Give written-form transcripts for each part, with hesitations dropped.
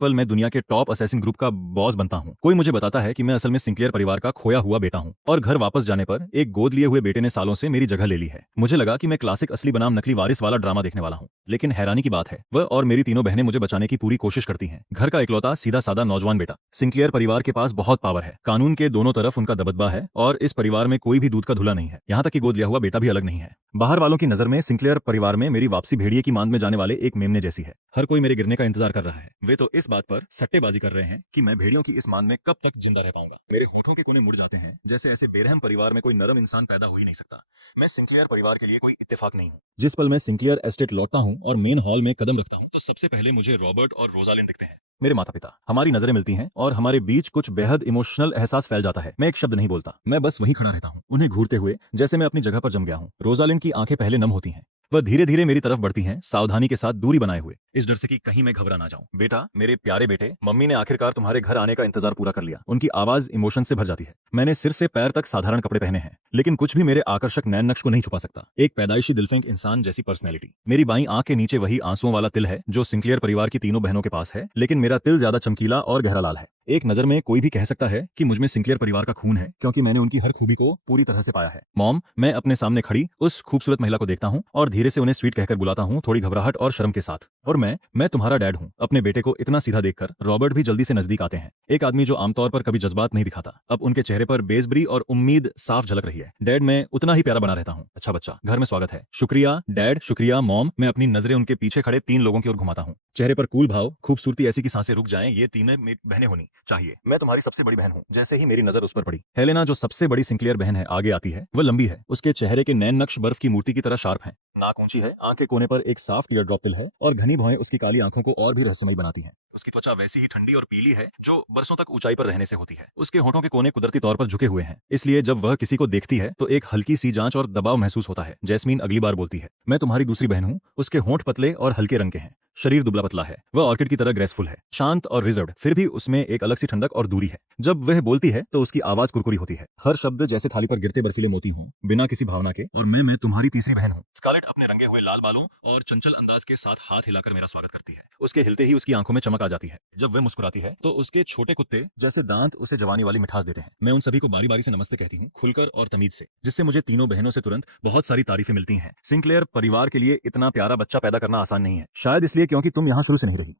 पल मैं दुनिया के टॉप असैसिन ग्रुप का बॉस बनता हूँ। कोई मुझे बताता है कि मैं असल में सिंक्लेयर परिवार का खोया हुआ बेटा हूँ और घर वापस जाने पर एक गोद लिए हुए बेटे ने सालों से मेरी जगह ले ली है। मुझे लगा कि मैं क्लासिक असली बनाम नकली वारिस वाला ड्रामा देखने वाला हूँ, लेकिन हैरानी की बात है वह और मेरी तीनों बहनें मुझे बचाने की पूरी कोशिश करती हैं। घर का इकलौता सीधा साधा नौजवान बेटा। सिंक्लेयर परिवार के पास बहुत पावर है, कानून के दोनों तरफ उनका दबदबा है और इस परिवार में कोई भी दूध का धुला नहीं है, यहाँ तक कि गोद लिया हुआ बेटा भी अलग नहीं है। बाहर वालों की नजर में सिंक्लेयर परिवार में मेरी वापसी भेड़िए की मांद में जाने वाले एक मेमने जैसी है। हर कोई मेरे गिरने का इंतजार कर रहा है। वे तो इस बात पर सट्टेबाजी कर रहे हैं कि मैं भेड़ियों की इस मांद में कब तक जिंदा रह पाऊंगा। मेरे होठों के कोने मुड़ जाते हैं, जैसे ऐसे बेरहम परिवार में कोई नरम इंसान पैदा हो ही नहीं सकता। मैं सिंक्लेयर परिवार के लिए कोई इत्तेफाक नहीं हूँ। जिस पल मैं सिंक्लेयर एस्टेट लौटता हूँ और मेन हॉल में कदम रखता हूँ तो सबसे पहले मुझे रॉबर्ट और रोजालिंड दिखते हैं, मेरे माता पिता। हमारी नजरें मिलती हैं और हमारे बीच कुछ बेहद इमोशनल एहसास फैल जाता है। मैं एक शब्द नहीं बोलता, मैं बस वहीं खड़ा रहता हूँ, उन्हें घूरते हुए, जैसे मैं अपनी जगह पर जम गया हूँ। रोजालिंड की आंखें पहले नम होती हैं, वह धीरे धीरे मेरी तरफ बढ़ती हैं, सावधानी के साथ दूरी बनाए हुए, इस डर से कि कहीं मैं घबरा ना जाऊं। बेटा, मेरे प्यारे बेटे, मम्मी ने आखिरकार तुम्हारे घर आने का इंतजार पूरा कर लिया। उनकी आवाज इमोशन से भर जाती है। मैंने सिर से पैर तक साधारण कपड़े पहने हैं, लेकिन कुछ भी मेरे आकर्षक नैन नक्श को नहीं छुपा सकता। एक पैदाइशी दिलफेंक इंसान जैसी पर्सनैलिटी। मेरी बाईं आंख के नीचे वही आंसुओं वाला तिल है जो सिंक्लेयर परिवार की तीनों बहनों के पास है, लेकिन मेरा तिल ज्यादा चमकीला और गहरा लाल है। एक नजर में कोई भी कह सकता है कि मुझमें सिंक्लेयर परिवार का खून है, क्योंकि मैंने उनकी हर खूबी को पूरी तरह से पाया है। मॉम, मैं अपने सामने खड़ी उस खूबसूरत महिला को देखता हूँ और धीरे से उन्हें स्वीट कहकर बुलाता हूँ, थोड़ी घबराहट और शर्म के साथ। और मैं तुम्हारा डैड हूँ। अपने बेटे को इतना सीधा देखकर रॉबर्ट भी जल्दी से नजदीक आते हैं। एक आदमी जो आमतौर पर कभी जज्बात नहीं दिखाता, अब उनके चेहरे पर बेसब्री और उम्मीद साफ झलक रही है। डैड, मैं उतना ही प्यारा बना रहता हूँ। अच्छा बच्चा, घर में स्वागत है। शुक्रिया डैड, शुक्रिया मॉम। मैं अपनी नजरें उनके पीछे खड़े तीन लोगों की ओर घुमाता हूँ, चेहरे पर कूल भाव, खूबसूरती ऐसी की सांसें रुक जाएं। ये तीनों बहनें होनी चाहिए। मैं तुम्हारी सबसे बड़ी बहन हूँ। जैसे ही मेरी नजर उस पर पड़ी, हेलेना जो सबसे बड़ी सिंक्लेयर बहन है आगे आती है। वह लंबी है, उसके चेहरे के नैन नक्श बर्फ की मूर्ति की तरह शार्प हैं। नाक ऊंची है, आंख के कोने पर एक साफ टीयर ड्रॉप तिल है और घनी भौहें उसकी काली आंखों को और भी रहस्यमयी बनाती हैं। उसकी त्वचा वैसी ही ठंडी और पीली है जो बरसों तक ऊंचाई पर रहने से होती है। उसके होठों के कोने कुदरती तौर पर झुके हुए हैं, इसलिए जब वह किसी को देखती है तो एक हल्की सी जांच और दबाव महसूस होता है। जैस्मीन अगली बार बोलती है, मैं तुम्हारी दूसरी बहन हूँ। उसके होंठ पतले और हल्के रंग के हैं, शरीर दुबला पतला है, वह ऑर्किड की तरह ग्रेसफुल है, शांत और रिजर्व्ड, फिर भी उसमें एक अलग सी ठंडक और दूरी है। जब वह बोलती है तो उसकी आवाज कुरकुरी होती है, हर शब्द जैसे थाली पर गिरते बर्फीले मोती हों, बिना किसी भावना के। और मैं तुम्हारी तीसरी बहन हूँ। स्कारलेट अपने रंगे हुए लाल बालों और चंचल अंदाज के साथ हाथ हिलाकर मेरा स्वागत करती है। उसके हिलते ही उसकी आंखों में चमक आ जाती है। जब वह मुस्कुराती है तो उसके छोटे कुत्ते जैसे दांत उसे जवानी वाली मिठास देते हैं। मैं उन सभी को बारी बारी से नमस्ते कहती हूँ, खुलकर और तमीज से, जिससे मुझे तीनों बहनों से तुरंत बहुत सारी तारीफें मिलती हैं। सिंक्लेयर परिवार के लिए इतना प्यारा बच्चा पैदा करना आसान नहीं है, शायद इसलिए क्योंकि तुम यहाँ शुरू से नहीं रही,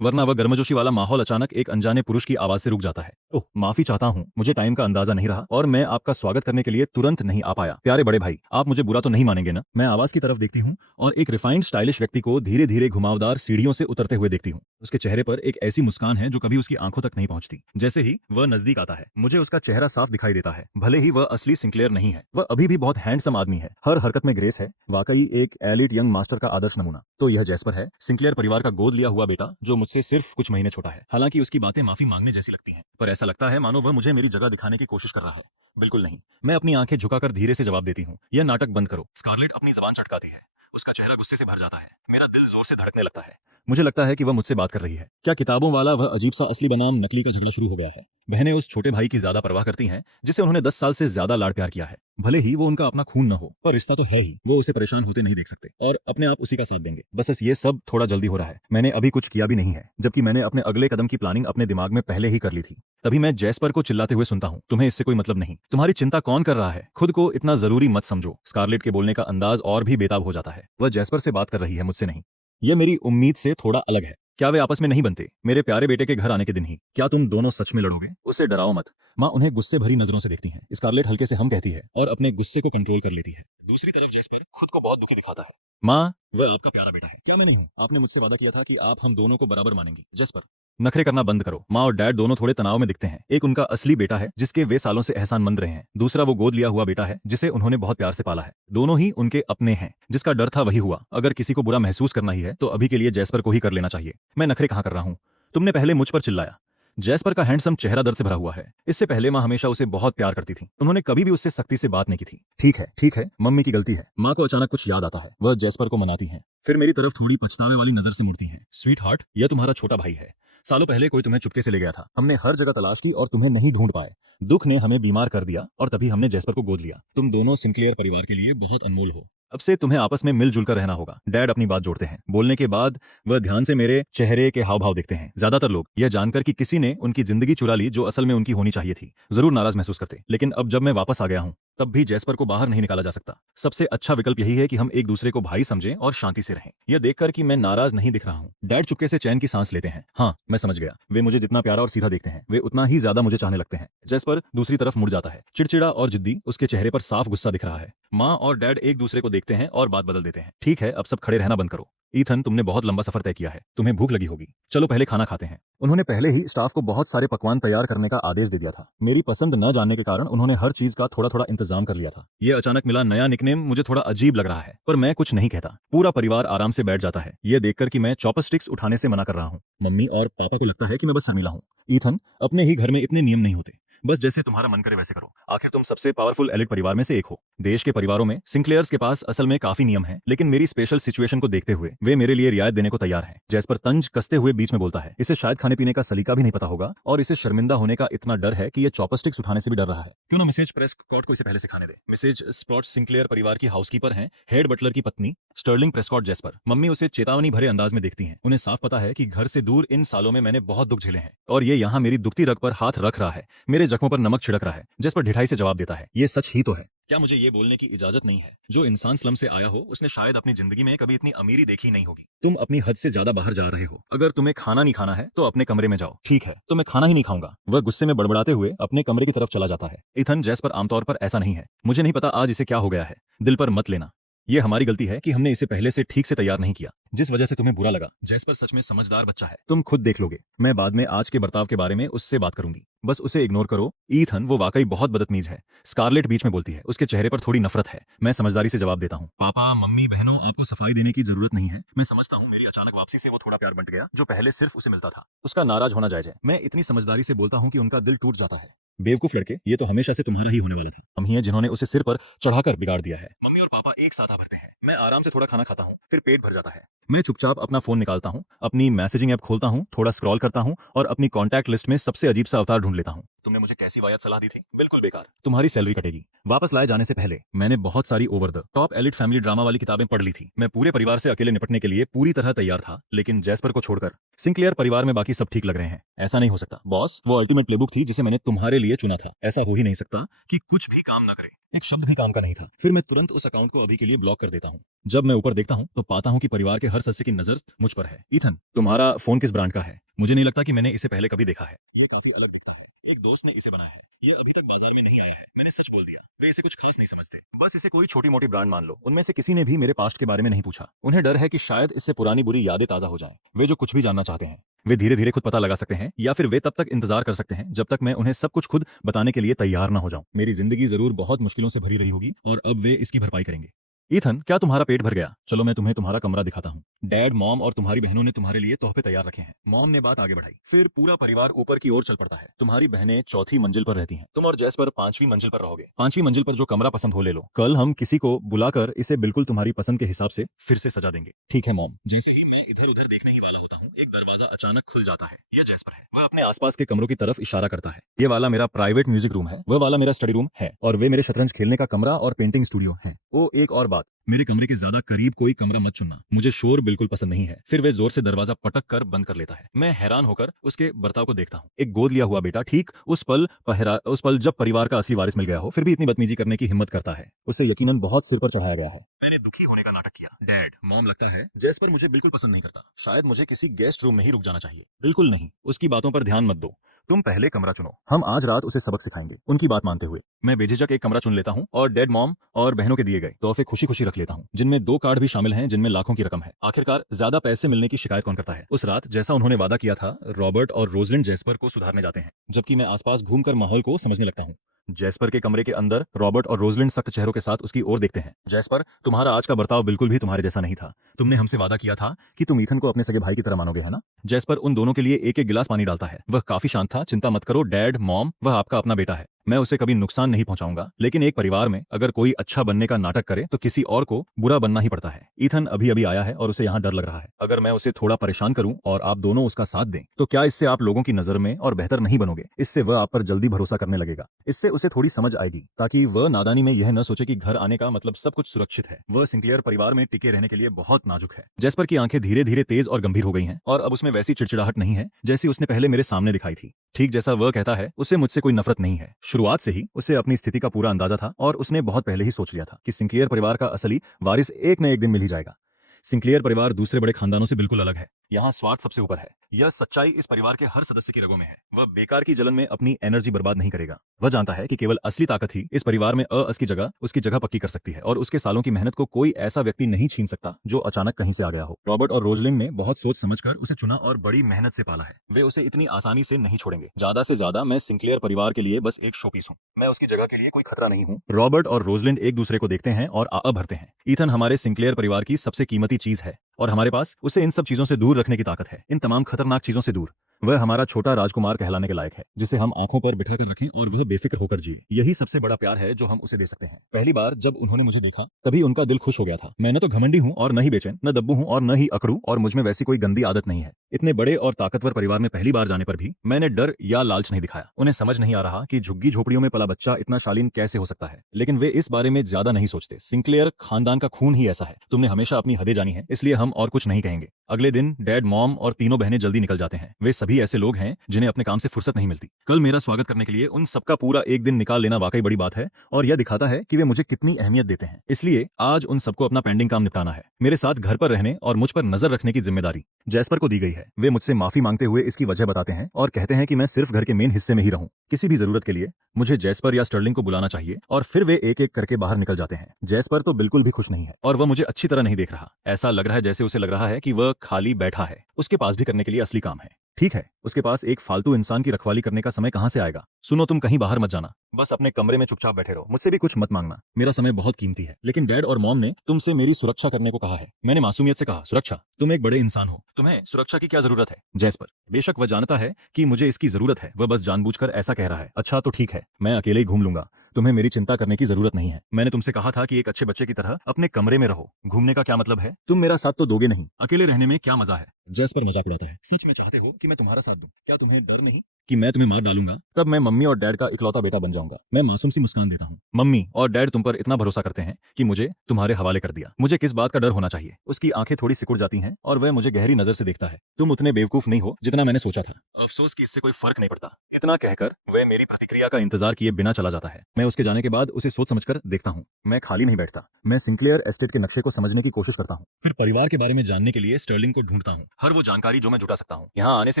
वरना वह गर्मजोशी वाला माहौल अचानक एक अनजाने पुरुष की आवाज से रुक जाता है। ओह, माफी चाहता हूँ, मुझे टाइम का अंदाजा नहीं रहा और मैं आपका स्वागत करने के लिए तुरंत नहीं आ पाया। प्यारे बड़े भाई, आप मुझे बुरा तो नहीं मानेंगे ना? मैं आवाज की तरफ देखती हूँ और एक रिफाइंड स्टाइलिश व्यक्ति को धीरे धीरे घुमावदार सीढ़ियों से उतरते हुए देखती हूँ। उसके चेहरे पर एक ऐसी मुस्कान है जो कभी उसकी आंखों तक नहीं पहुंचती। जैसे ही वह नजदीक आता है, मुझे उसका चेहरा साफ दिखाई देता है। भले ही वह असली सिंक्लेयर नहीं है, वह अभी भी बहुत हैंडसम आदमी है, हर हरकत में ग्रेस है, वाकई एक एलिट यंग मास्टर का आदर्श नमूना। तो यह जैस्पर है, सिंक्लेयर परिवार का गोद लिया हुआ बेटा जो मुझसे सिर्फ कुछ महीने छोटा है। हालांकि उसकी बातें माफी मांगने जैसी लगती हैं, पर ऐसा लगता है मानो वह मुझे मेरी जगह दिखाने की कोशिश कर रहा है। बिल्कुल नहीं। मैं अपनी आंखें झुकाकर धीरे से जवाब देती हूँ, यह नाटक बंद करो। स्कारलेट अपनी जबान चटकाती है, उसका चेहरा गुस्से से भर जाता है। मेरा दिल जोर से धड़कने लगता है। मुझे लगता है कि वह मुझसे बात कर रही है। क्या किताबों वाला वह अजीब सा असली बनाम नकली का झगड़ा शुरू हो गया है? बहनें उस छोटे भाई की ज्यादा परवाह करती हैं जिसे उन्होंने 10 साल से ज्यादा लाड़ प्यार किया है। भले ही वो उनका अपना खून न हो, पर रिश्ता तो है ही। वो उसे परेशान होते नहीं देख सकते और अपने आप उसी का साथ देंगे। बस ये सब थोड़ा जल्दी हो रहा है। मैंने अभी कुछ किया भी नहीं है, जबकि मैंने अपने अगले कदम की प्लानिंग अपने दिमाग में पहले ही कर ली थी। तभी मैं जैस्पर को चिल्लाते हुए सुनता हूँ, तुम्हें इससे कोई मतलब नहीं, तुम्हारी चिंता कौन कर रहा है, खुद को इतना जरूरी मत समझो। स्कारलेट के बोलने का अंदाज और भी बेताब हो जाता है। वह जैस्पर से बात कर रही है, मुझसे नहीं। यह मेरी उम्मीद से थोड़ा अलग है। क्या वे आपस में नहीं बनते? मेरे प्यारे बेटे के घर आने के दिन ही क्या तुम दोनों सच में लड़ोगे? उसे डराओ मत। माँ उन्हें गुस्से भरी नजरों से देखती हैं। स्कारलेट हल्के से हम कहती है और अपने गुस्से को कंट्रोल कर लेती है। दूसरी तरफ जैस्पर खुद को बहुत दुखी दिखाता है। माँ, वह आपका प्यारा बेटा है। क्या मैं नहीं हूँ? आपने मुझसे वादा किया था कि आप हम दोनों को बराबर मानेंगे। जैस्पर, नखरे करना बंद करो। माँ और डैड दोनों थोड़े तनाव में दिखते हैं। एक उनका असली बेटा है जिसके वे सालों से एहसानमंद रहे हैं, दूसरा वो गोद लिया हुआ बेटा है जिसे उन्होंने बहुत प्यार से पाला है। दोनों ही उनके अपने हैं। जिसका डर था वही हुआ। अगर किसी को बुरा महसूस करना ही है तो अभी के लिए जैस्पर को ही कर लेना चाहिए। मैं नखरे कहाँ कर रहा हूँ? तुमने पहले मुझ पर चिल्लाया। जैस्पर का हैंडसम चेहरा दर्द से भरा हुआ है। इससे पहले माँ हमेशा उसे बहुत प्यार करती थी, उन्होंने कभी भी उससे सख्ती से बात नहीं की थी। ठीक है, मम्मी की गलती है। माँ को अचानक कुछ याद आता है, वह जैस्पर को मनाती है, फिर मेरी तरफ थोड़ी पछतावे वाली नजर से मुड़ती है। स्वीट हार्ट, यह तुम्हारा छोटा भाई है। सालों पहले कोई तुम्हें चुपके से ले गया था, हमने हर जगह तलाश की और तुम्हें नहीं ढूंढ पाए। दुख ने हमें बीमार कर दिया और तभी हमने जैस्पर को गोद लिया। तुम दोनों सिंक्लेयर परिवार के लिए बहुत अनमोल हो। अब से तुम्हें आपस में मिलजुल कर रहना होगा। डैड अपनी बात जोड़ते हैं। बोलने के बाद वह ध्यान से मेरे चेहरे के हाव भाव देखते हैं। ज्यादातर लोग यह जानकर कि किसी ने उनकी जिंदगी चुरा ली जो असल में उनकी होनी चाहिए थी, जरूर नाराज महसूस करते। लेकिन अब जब मैं वापस आ गया हूं, तब भी जैस्पर को बाहर नहीं निकाला जा सकता। सबसे अच्छा विकल्प यही है कि हम एक दूसरे को भाई समझें और शांति से रहें। यह देखकर कि मैं नाराज नहीं दिख रहा हूं, डैड चुपके से चैन की सांस लेते हैं। हाँ, मैं समझ गया। वे मुझे जितना प्यारा और सीधा देखते हैं, वे उतना ही ज्यादा मुझे चाहने लगते हैं। जैस्पर दूसरी तरफ मुड़ जाता है, चिड़चिड़ा और जिद्दी। उसके चेहरे पर साफ गुस्सा दिख रहा है। माँ और डैड एक दूसरे को देखते हैं और बात बदल देते हैं। ठीक है, अब सब खड़े रहना बंद करो। ईथन, तुमने बहुत लंबा सफर तय किया है, तुम्हें भूख लगी होगी। चलो पहले खाना खाते हैं। उन्होंने पहले ही स्टाफ को बहुत सारे पकवान तैयार करने का आदेश दे दिया था। मेरी पसंद न जानने के कारण उन्होंने हर चीज का थोड़ा थोड़ा इंतजाम कर लिया था। ये अचानक मिला नया निकनेम मुझे थोड़ा अजीब लग रहा है, पर मैं कुछ नहीं कहता। पूरा परिवार आराम से बैठ जाता है, ये देखकर कि मैं चॉपस्टिक्स उठाने से मना कर रहा हूँ। मम्मी और पापा को लगता है कि मैं बस शर्मिला हूँ। ईथन, अपने ही घर में इतने नियम नहीं होते, बस जैसे तुम्हारा मन करे वैसे करो। आखिर तुम सबसे पावरफुल एलिट परिवार में से एक हो। देश के परिवारों में सिंक्लेयर्स के पास असल में काफी नियम हैं, लेकिन मेरी स्पेशल सिचुएशन को देखते हुए वे मेरे लिए रियायत देने को तैयार हैं। जैस्पर तंज कसते हुए बीच में बोलता है, इसे शायद खाने पीने का सलीका भी नहीं पता होगा और इसे शर्मिंदा होने का इतना डर है कि ये चॉपस्टिक्स उठाने से भी डर रहा है। क्यों ना मिसेज प्रेस्कॉट को इसे पहले सिखाने दे। मिसेज स्प्रॉट सिंक्लेयर परिवार की हाउसकीपर हैं, हेड बटलर की पत्नी स्टर्लिंग प्रेस्कॉट जैस्पर। मम्मी उसे चेतावनी भरे अंदाज में देखती हैं। उन्हें साफ पता है कि घर से दूर इन सालों में मैंने बहुत दुख झेले हैं और ये यहाँ मेरी दुखती रग पर हाथ रख रहा है, मेरे जख्मों पर नमक छिड़क रहा है। जैस्पर ढिठाई से जवाब देता है, ये सच ही तो है। क्या मुझे ये बोलने की इजाजत नहीं है? जो इंसान स्लम से आया हो उसने शायद अपनी जिंदगी में कभी इतनी अमीरी देखी नहीं होगी। तुम अपनी हद से ज्यादा बाहर जा रहे हो। अगर तुम्हें खाना नहीं खाना है तो अपने कमरे में जाओ। ठीक है, तो मैं खाना ही नहीं खाऊंगा। वह गुस्से में बड़बड़ाते हुए अपने कमरे की तरफ चला जाता है। इथन, जैस्पर आमतौर पर ऐसा नहीं है। मुझे नहीं पता आज इसे क्या हो गया है। दिल पर मत लेना, ये हमारी गलती है कि हमने इसे पहले से ठीक से तैयार नहीं किया, जिस वजह से तुम्हें बुरा लगा। जैस्पर सच में समझदार बच्चा है, तुम खुद देख लोगे। मैं बाद में आज के बर्ताव के बारे में उससे बात करूंगी, बस उसे इग्नोर करो। ईथन, वो वाकई बहुत बदतमीज है। स्कारलेट बीच में बोलती है, उसके चेहरे पर थोड़ी नफरत है। मैं समझदारी से जवाब देता हूँ, पापा मम्मी बहनों, आपको सफाई देने की जरूरत नहीं है। मैं समझता हूँ मेरी अचानक वापसी से वो थोड़ा प्यार बंट गया जो पहले सिर्फ उसे मिलता था। उसका नाराज होना जायज है। मैं इतनी समझदारी से बोलता हूँ कि उनका दिल टूट जाता है। बेवकूफ लड़के, ये तो हमेशा से तुम्हारा ही होने वाला था। हम ही हैं जिन्होंने उसे सिर पर चढ़ाकर बिगाड़ दिया है। मम्मी और पापा एक साथ आ भरते हैं। मैं आराम से थोड़ा खाना खाता हूँ, फिर पेट भर जाता है। मैं चुपचाप अपना फोन निकालता हूँ, अपनी मैसेजिंग ऐप खोलता हूँ, थोड़ा स्क्रॉल करता हूँ और अपनी कॉन्टैक्ट लिस्ट में सबसे अजीब सा अवतार ढूंढ लेता हूँ। तुमने मुझे कैसी वायद सलाह दी थी? बिल्कुल बेकार। तुम्हारी सैलरी कटेगी। वापस लाए जाने से पहले मैंने बहुत सारी over the top elite family drama वाली किताबें पढ़ ली थी। मैं पूरे परिवार से अकेले निपटने के लिए पूरी तरह तैयार था, लेकिन जैस्पर को छोड़कर सिंक्लेयर परिवार में बाकी सब ठीक लग रहे हैं। ऐसा नहीं हो सकता बॉस, वो अल्टीमेट प्लेबुक थी जिसे मैंने तुम्हारे लिए चुना था। ऐसा हो ही नहीं सकता कि कुछ भी काम ना करे। एक शब्द भी काम का नहीं था। फिर मैं तुरंत उस अकाउंट को अभी के लिए ब्लॉक कर देता हूँ। जब मैं ऊपर देखता हूँ तो पाता हूँ कि परिवार के हर सदस्य की नजर मुझ पर है। ईथन, तुम्हारा फोन किस ब्रांड का है? मुझे नहीं लगता कि मैंने इसे पहले कभी देखा है। ये काफी अलग दिखता है। एक दोस्त ने इसे बनाया है। ये अभी तक बाजार में नहीं आया है। मैंने सच बोल दिया। वे इसे कुछ खास नहीं समझते, बस इसे कोई छोटी मोटी ब्रांड मान लो। उनमें से किसी ने भी मेरे पास्ट के बारे में नहीं पूछा। उन्हें डर है कि शायद इससे पुरानी बुरी यादें ताजा हो जाएं। वे जो कुछ भी जानना चाहते हैं वे धीरे धीरे खुद पता लगा सकते हैं, या फिर वे तब तक इंतजार कर सकते हैं जब तक मैं उन्हें सब कुछ खुद बताने के लिए तैयार ना हो जाऊं। मेरी जिंदगी जरूर बहुत मुश्किलों से भरी रही होगी और अब वे इसकी भरपाई करेंगे। ईथन, क्या तुम्हारा पेट भर गया? चलो मैं तुम्हें तुम्हारा कमरा दिखाता हूँ। डैड, मॉम और तुम्हारी बहनों ने तुम्हारे लिए तोहफे तैयार रखे हैं। मॉम ने बात आगे बढ़ाई। फिर पूरा परिवार ऊपर की ओर चल पड़ता है। तुम्हारी बहनें चौथी मंजिल पर रहती हैं। तुम और जैस्पर 5वीं मंजिल पर रहोगे। 5वीं मंजिल पर जो कमरा पसंद हो ले लो। कल हम किसी को बुलाकर इसे बिल्कुल तुम्हारी पसंद के हिसाब से फिर से सजा देंगे। ठीक है मॉम। जैसे ही मैं इधर उधर देखने ही वाला होता हूँ, एक दरवाजा अचानक खुल जाता है। यह जैस्पर है। वह अपने आसपास के कमरों की तरफ इशारा करता है। ये वाला मेरा प्राइवेट म्यूजिक रूम है, वह वाला मेरा स्टडी रूम है और वे मेरे शतरंज खेलने का कमरा और पेंटिंग स्टूडियो है। ओ, एक और बात, मेरे कमरे के ज्यादा करीब कोई कमरा मत चुनना। मुझे शोर बिल्कुल पसंद नहीं है। फिर वे जोर से दरवाजा पटक कर बंद कर लेता है। मैं हैरान होकर उसके बर्ताव को देखता हूँ। एक गोद लिया हुआ बेटा ठीक उस पल जब परिवार का असली वारिस मिल गया हो, फिर भी इतनी बदतमीजी करने की हिम्मत करता है। उसे यकीनन बहुत सिर पर चढ़ाया गया है। मैंने दुखी होने का नाटक किया। डैड, मॉम, लगता है जैस्पर मुझे बिल्कुल पसंद नहीं करता। शायद मुझे किसी गेस्ट रूम में ही रुक जाना चाहिए। बिल्कुल नहीं, उसकी बातों पर ध्यान मत दो। तुम पहले कमरा चुनो। हम आज रात उसे सबक सिखाएंगे। उनकी बात मानते हुए मैं बेझिझक एक कमरा चुन लेता हूँ और डैड, मॉम और बहनों के दिए गए तोहफे खुशी खुशी रख लेता हूँ, जिनमें 2 कार्ड भी शामिल हैं जिनमें लाखों की रकम है। आखिरकार ज्यादा पैसे मिलने की शिकायत कौन करता है? उस रात जैसा उन्होंने वादा किया था, रॉबर्ट और रोजलिंड जैस्पर को सुधारने जाते हैं, जबकि मैं आसपास घूमकर माहौल को समझने लगता हूँ। जैस्पर के कमरे के अंदर रॉबर्ट और रोजलिंड सख्त चेहरों के साथ उसकी ओर देखते हैं। जैस्पर, तुम्हारा आज का बर्ताव बिल्कुल भी तुम्हारे जैसा नहीं था। तुमने हमसे वादा किया था कि तुम ईथन को अपने सगे भाई की तरह मानोगे, है ना? जैस्पर उन दोनों के लिए एक एक गिलास पानी डालता है। वह काफी शांत था। चिंता मत करो डैड, मॉम, वह आपका अपना बेटा है। मैं उसे कभी नुकसान नहीं पहुंचाऊंगा, लेकिन एक परिवार में अगर कोई अच्छा बनने का नाटक करे तो किसी और को बुरा बनना ही पड़ता है। ईथन अभी अभी आया है और उसे यहाँ डर लग रहा है। अगर मैं उसे थोड़ा परेशान करूं और आप दोनों उसका साथ दें तो क्या इससे आप लोगों की नजर में और बेहतर नहीं बनोगे? इससे वह आप पर जल्दी भरोसा करने लगेगा। इससे उसे थोड़ी समझ आएगी ताकि वह नादानी में यह न सोचे कि घर आने का मतलब सब कुछ सुरक्षित है। वह सिंक्लेयर परिवार में टिके रहने के लिए बहुत नाजुक है। जेस्पर की आंखें धीरे धीरे तेज और गंभीर हो गई हैं और अब उसमें वैसी चिड़चिड़ाहट नहीं है जैसी उसने पहले मेरे सामने दिखाई थी। ठीक जैसा वह कहता है, उसे मुझसे कोई नफरत नहीं है। शुरुआत से ही उसे अपनी स्थिति का पूरा अंदाजा था और उसने बहुत पहले ही सोच लिया था कि सिंक्लेयर परिवार का असली वारिस एक न एक दिन मिल ही जाएगा। सिंक्लेयर परिवार दूसरे बड़े खानदानों से बिल्कुल अलग है। यहाँ स्वार्थ सबसे ऊपर है। यह सच्चाई इस परिवार के हर सदस्य की रगों में है। वह बेकार की जलन में अपनी एनर्जी बर्बाद नहीं करेगा। वह जानता है कि केवल असली ताकत ही इस परिवार में अस की जगह उसकी जगह पक्की कर सकती है और उसके सालों की मेहनत को कोई ऐसा व्यक्ति नहीं छीन सकता जो अचानक कहीं से आ गया हो। रॉबर्ट और रोजलिन ने बहुत सोच समझकर उसे चुना और बड़ी मेहनत से पाला है। वे उसे इतनी आसानी से नहीं छोड़ेंगे। ज्यादा से ज्यादा मैं सिंक्लेयर परिवार के लिए बस एक शोपीस हूँ। मैं उसकी जगह के लिए कोई खतरा नहीं हूँ। रॉबर्ट और रोजलिन एक दूसरे को देखते हैं और आ भरते हैं। ईथन हमारे सिंक्लेयर परिवार की सबसे कीमती चीज है और हमारे पास उसे इन सब चीजों से दूर रखने की ताकत है, इन तमाम खतरनाक चीजों से दूर। वह हमारा छोटा राजकुमार कहलाने के लायक है, जिसे हम आंखों पर बिठा कर रखें और वह बेफिक्र होकर जिए। यही सबसे बड़ा प्यार है जो हम उसे दे सकते हैं। पहली बार जब उन्होंने मुझे देखा तभी उनका दिल खुश हो गया था। मैं न तो घमंडी हूँ और न ही बेचैन, न दब्बू हूँ और न ही अकड़ू, और मुझ में वैसी कोई गंदी आदत नहीं है। इतने बड़े और ताकतवर परिवार में पहली बार जाने पर भी मैंने डर या लालच नहीं दिखाया। उन्हें समझ नहीं आ रहा कि झुग्गी झोपड़ियों में पला बच्चा इतना शालीन कैसे हो सकता है, लेकिन वे इस बारे में ज्यादा नहीं सोचते। सिंक्लेयर खानदान का खून ही ऐसा है। तुमने हमेशा अपनी हदें जानी है, इसलिए हम और कुछ नहीं कहेंगे। अगले दिन डैड, मॉम और तीनों बहनें जल्दी निकल जाते हैं। वे सभी ऐसे लोग हैं जिन्हें अपने काम से फुर्सत नहीं मिलती। कल मेरा स्वागत करने के लिए उन सबका पूरा एक दिन निकाल लेना वाकई बड़ी बात है और यह दिखाता है कि वे मुझे कितनी अहमियत देते हैं। इसलिए आज उन सबको अपना पेंडिंग काम निपटाना है। मेरे साथ घर पर रहने और मुझ पर नजर रखने की जिम्मेदारी जैस्पर को दी गई है। वे मुझसे माफी मांगते हुए इसकी वजह बताते हैं और कहते हैं कि मैं सिर्फ घर के मेन हिस्से में ही रहूं। किसी भी जरूरत के लिए मुझे जैस्पर या स्टर्लिंग को बुलाना चाहिए और फिर वे एक एक करके बाहर निकल जाते हैं। जैस्पर तो बिल्कुल भी खुश नहीं है और वह मुझे अच्छी तरह नहीं देख रहा। ऐसा लग रहा है जैसे उसे लग रहा है कि वह खाली बैठा है। उसके पास भी करने के लिए असली काम है। ठीक है, उसके पास एक फालतू इंसान की रखवाली करने का समय कहां से आएगा? सुनो, तुम कहीं बाहर मत जाना, बस अपने कमरे में चुपचाप बैठे रहो। मुझसे भी कुछ मत मांगना, मेरा समय बहुत कीमती है। लेकिन डैड और मॉम ने तुमसे मेरी सुरक्षा करने को कहा है। मैंने मासूमियत से कहा, सुरक्षा? तुम एक बड़े इंसान हो, तुम्हें सुरक्षा की क्या जरूरत है? जैस्पर, बेशक वह जानता है कि मुझे इसकी जरूरत है, वह बस जानबूझकर ऐसा कह रहा है। अच्छा तो ठीक है, मैं अकेले ही घूम लूंगा, तुम्हें मेरी चिंता करने की जरूरत नहीं है। मैंने तुमसे कहा था कि एक अच्छे बच्चे की तरह अपने कमरे में रहो। घूमने का क्या मतलब है? तुम मेरा साथ तो दोगे नहीं, अकेले रहने में क्या मजा है? जैस्पर मजाक उड़ाता है। सच में चाहते हो कि मैं तुम्हारा साथ दूं? क्या तुम्हें डर नहीं कि मैं तुम्हें मार डालूंगा? तब मैं मम्मी और डैड का इकलौता बेटा बन जाऊंगा। मैं मासूम सी मुस्कान देता हूँ। मम्मी और डैड तुम पर इतना भरोसा करते हैं कि मुझे तुम्हारे हवाले कर दिया। मुझे किस बात का डर होना चाहिए? उसकी आंखें थोड़ी सिकुड़ जाती हैं और वह मुझे गहरी नजर से देखता है। तुम उतने बेवकूफ नहीं हो जितना मैंने सोचा था। अफसोस कि इससे कोई फर्क नहीं पड़ता। इतना कहकर वह मेरी प्रतिक्रिया का इंतजार किए बिना चला जाता है। मैं उसके जाने के बाद उसे सोच समझकर देखता हूँ। मैं खाली नहीं बैठता। मैं सिंक्लेयर एस्टेट के नक्शे को समझने की कोशिश करता हूँ। फिर परिवार के बारे में जानने के लिए स्टर्लिंग को ढूंढता हूँ। हर वो जानकारी जो मैं जुटा सकता हूँ। यहाँ आने से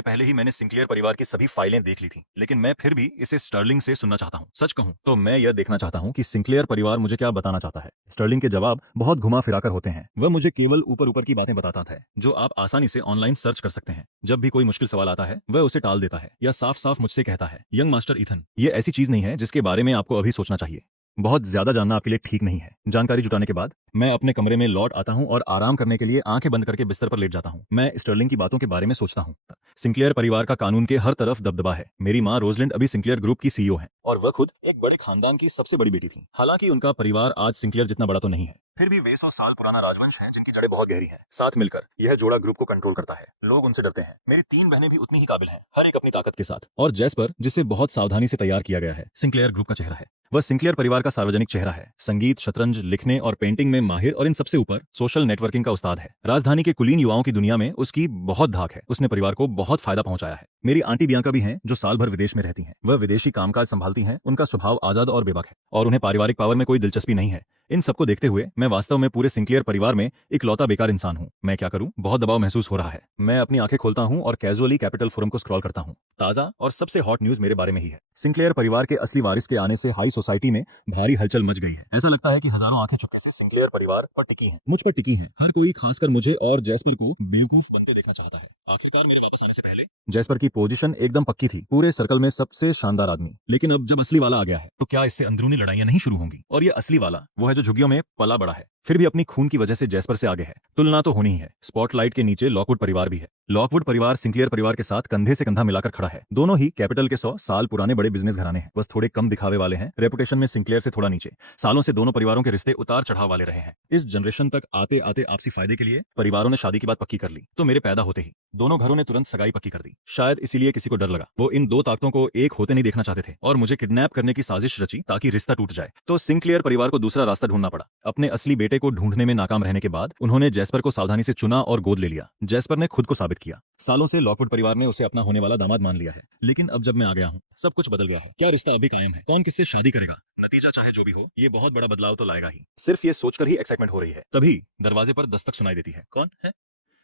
पहले ही मैंने सिंक्लेयर परिवार की सभी फाइलें देख ली थी, लेकिन मैं फिर भी इसे स्टर्लिंग से सुनना चाहता हूँ। सच कहूँ तो मैं यह देखना चाहता हूँ कि सिंक्लेयर परिवार मुझे क्या बताना चाहता है। स्टर्लिंग के जवाब बहुत घुमा फिराकर होते हैं। वह मुझे केवल ऊपर ऊपर की बातें बताता था जो आप आसानी से ऑनलाइन सर्च कर सकते हैं। जब भी कोई मुश्किल सवाल आता है वह उसे टाल देता है या साफ साफ मुझसे कहता है, यंग मास्टर ईथन, ये ऐसी चीज नहीं है जिसके बारे में आपको अभी सोचना चाहिए। बहुत ज्यादा जानना आपके लिए ठीक नहीं है। जानकारी जुटाने के बाद मैं अपने कमरे में लौट आता हूँ और आराम करने के लिए आंखें बंद करके बिस्तर पर लेट जाता हूँ। मैं स्टर्लिंग की बातों के बारे में सोचता हूँ। सिंक्लेयर परिवार का कानून के हर तरफ दबदबा है। मेरी माँ रोजलिंड अभी सिंक्लेयर ग्रुप की सीईओ है और वह खुद एक बड़े खानदान की सबसे बड़ी बेटी थी। हालांकि उनका परिवार आज सिंक्लेयर जितना बड़ा तो नहीं है, फिर भी वे 100 साल पुराना राजवंश है जिनकी जड़ें बहुत गहरी हैं। साथ मिलकर यह जोड़ा ग्रुप को कंट्रोल करता है। लोग उनसे डरते हैं। मेरी 3 बहनें भी उतनी ही काबिल हैं, हर एक अपनी ताकत के साथ। और जैस्पर, जिसे बहुत सावधानी से तैयार किया गया है, सिंक्लेयर ग्रुप का चेहरा है। वह सिंक्लेयर परिवार का सार्वजनिक चेहरा है। संगीत, शतरंज, लिखने और पेंटिंग में माहिर और इन सबसे ऊपर सोशल नेटवर्किंग का उस्ताद है। राजधानी के कुलीन युवाओं की दुनिया में उसकी बहुत धाक है। उसने परिवार को बहुत फायदा पहुंचाया है। मेरी आंटी बियांका भी हैं जो साल भर विदेश में रहती हैं। वह विदेशी कामकाज संभालती हैं। उनका स्वभाव आजाद और बेबाक है और उन्हें पारिवारिक पावर में कोई दिलचस्पी नहीं है। इन सबको देखते हुए मैं वास्तव में पूरे सिंक्लेयर परिवार में इकलौता बेकार इंसान हूँ। मैं क्या करूँ? बहुत दबाव महसूस हो रहा है। मैं अपनी आंखें खोलता हूँ और कैजुअली कैपिटल फोरम को स्क्रॉल करता हूँ। ताजा और सबसे हॉट न्यूज मेरे बारे में ही है। सिंक्लेयर परिवार के असली वारिस के आने से हाई सोसाइटी में भारी हलचल मच गई है। ऐसा लगता है कि हजारों आंखें चुपके से सिंक्लेयर परिवार पर टिकी हैं, मुझ पर टिकी हैं। हर कोई खासकर मुझे और जैस्पर को बेवकूफ बनते देखना चाहता है। आखिरकार मेरे वापस आने से पहले जैस्पर की पोजीशन एकदम पक्की थी, पूरे सर्कल में सबसे शानदार आदमी। लेकिन अब जब असली वाला आ गया है तो क्या इससे अंदरूनी लड़ाइयां नहीं शुरू होंगी? और ये असली वाला वो है जो झुग्गियों में पला बड़ा है, फिर भी अपनी खून की वजह से जैस्पर से आगे है। तुलना तो होनी ही है। स्पॉटलाइट के नीचे लॉकवुड परिवार भी है। लॉकवुड परिवार सिंक्लियर परिवार के साथ कंधे से कंधा मिलाकर खड़ा है। दोनों ही कैपिटल के 100 साल पुराने बड़े बिजनेस घराने हैं, बस थोड़े कम दिखावे वाले हैं। रेपुटेशन में सिंक्लियर से थोड़ा नीचे। सालों से दोनों परिवारों के रिश्ते उतार चढ़ाव वाले रहे हैं। इस जनरेशन तक आते आते आपसी फायदे के लिए परिवारों ने शादी की बात पक्की कर ली, तो मेरे पैदा होते ही दोनों घरों ने तुरंत सगाई पक्की कर दी। शायद इसीलिए किसी को डर लगा। वो इन दो ताकतों को एक होते नहीं देखना चाहते थे और मुझे किडनैप करने की साजिश रची ताकि रिश्ता टूट जाए। तो सिंक्लियर परिवार को दूसरा रास्ता ढूंढना पड़ा। अपने असली बेटे को ढूंढने में नाकाम रहने के बाद उन्होंने जैस्पर को सावधानी से चुना और गोद ले लिया। जैस्पर ने खुद को साबित किया। सालों से लॉकवुड परिवार ने उसे अपना होने वाला दामाद मान लिया है, लेकिन अब जब मैं आ गया हूँ सब कुछ बदल गया है। क्या रिश्ता अभी कायम है? कौन किससे शादी करेगा? नतीजा चाहे जो भी हो, ये बहुत बड़ा बदलाव तो लाएगा ही। सिर्फ ये सोचकर ही एक्साइटमेंट हो रही है। तभी दरवाजे पर दस्तक सुनाई देती है। कौन है?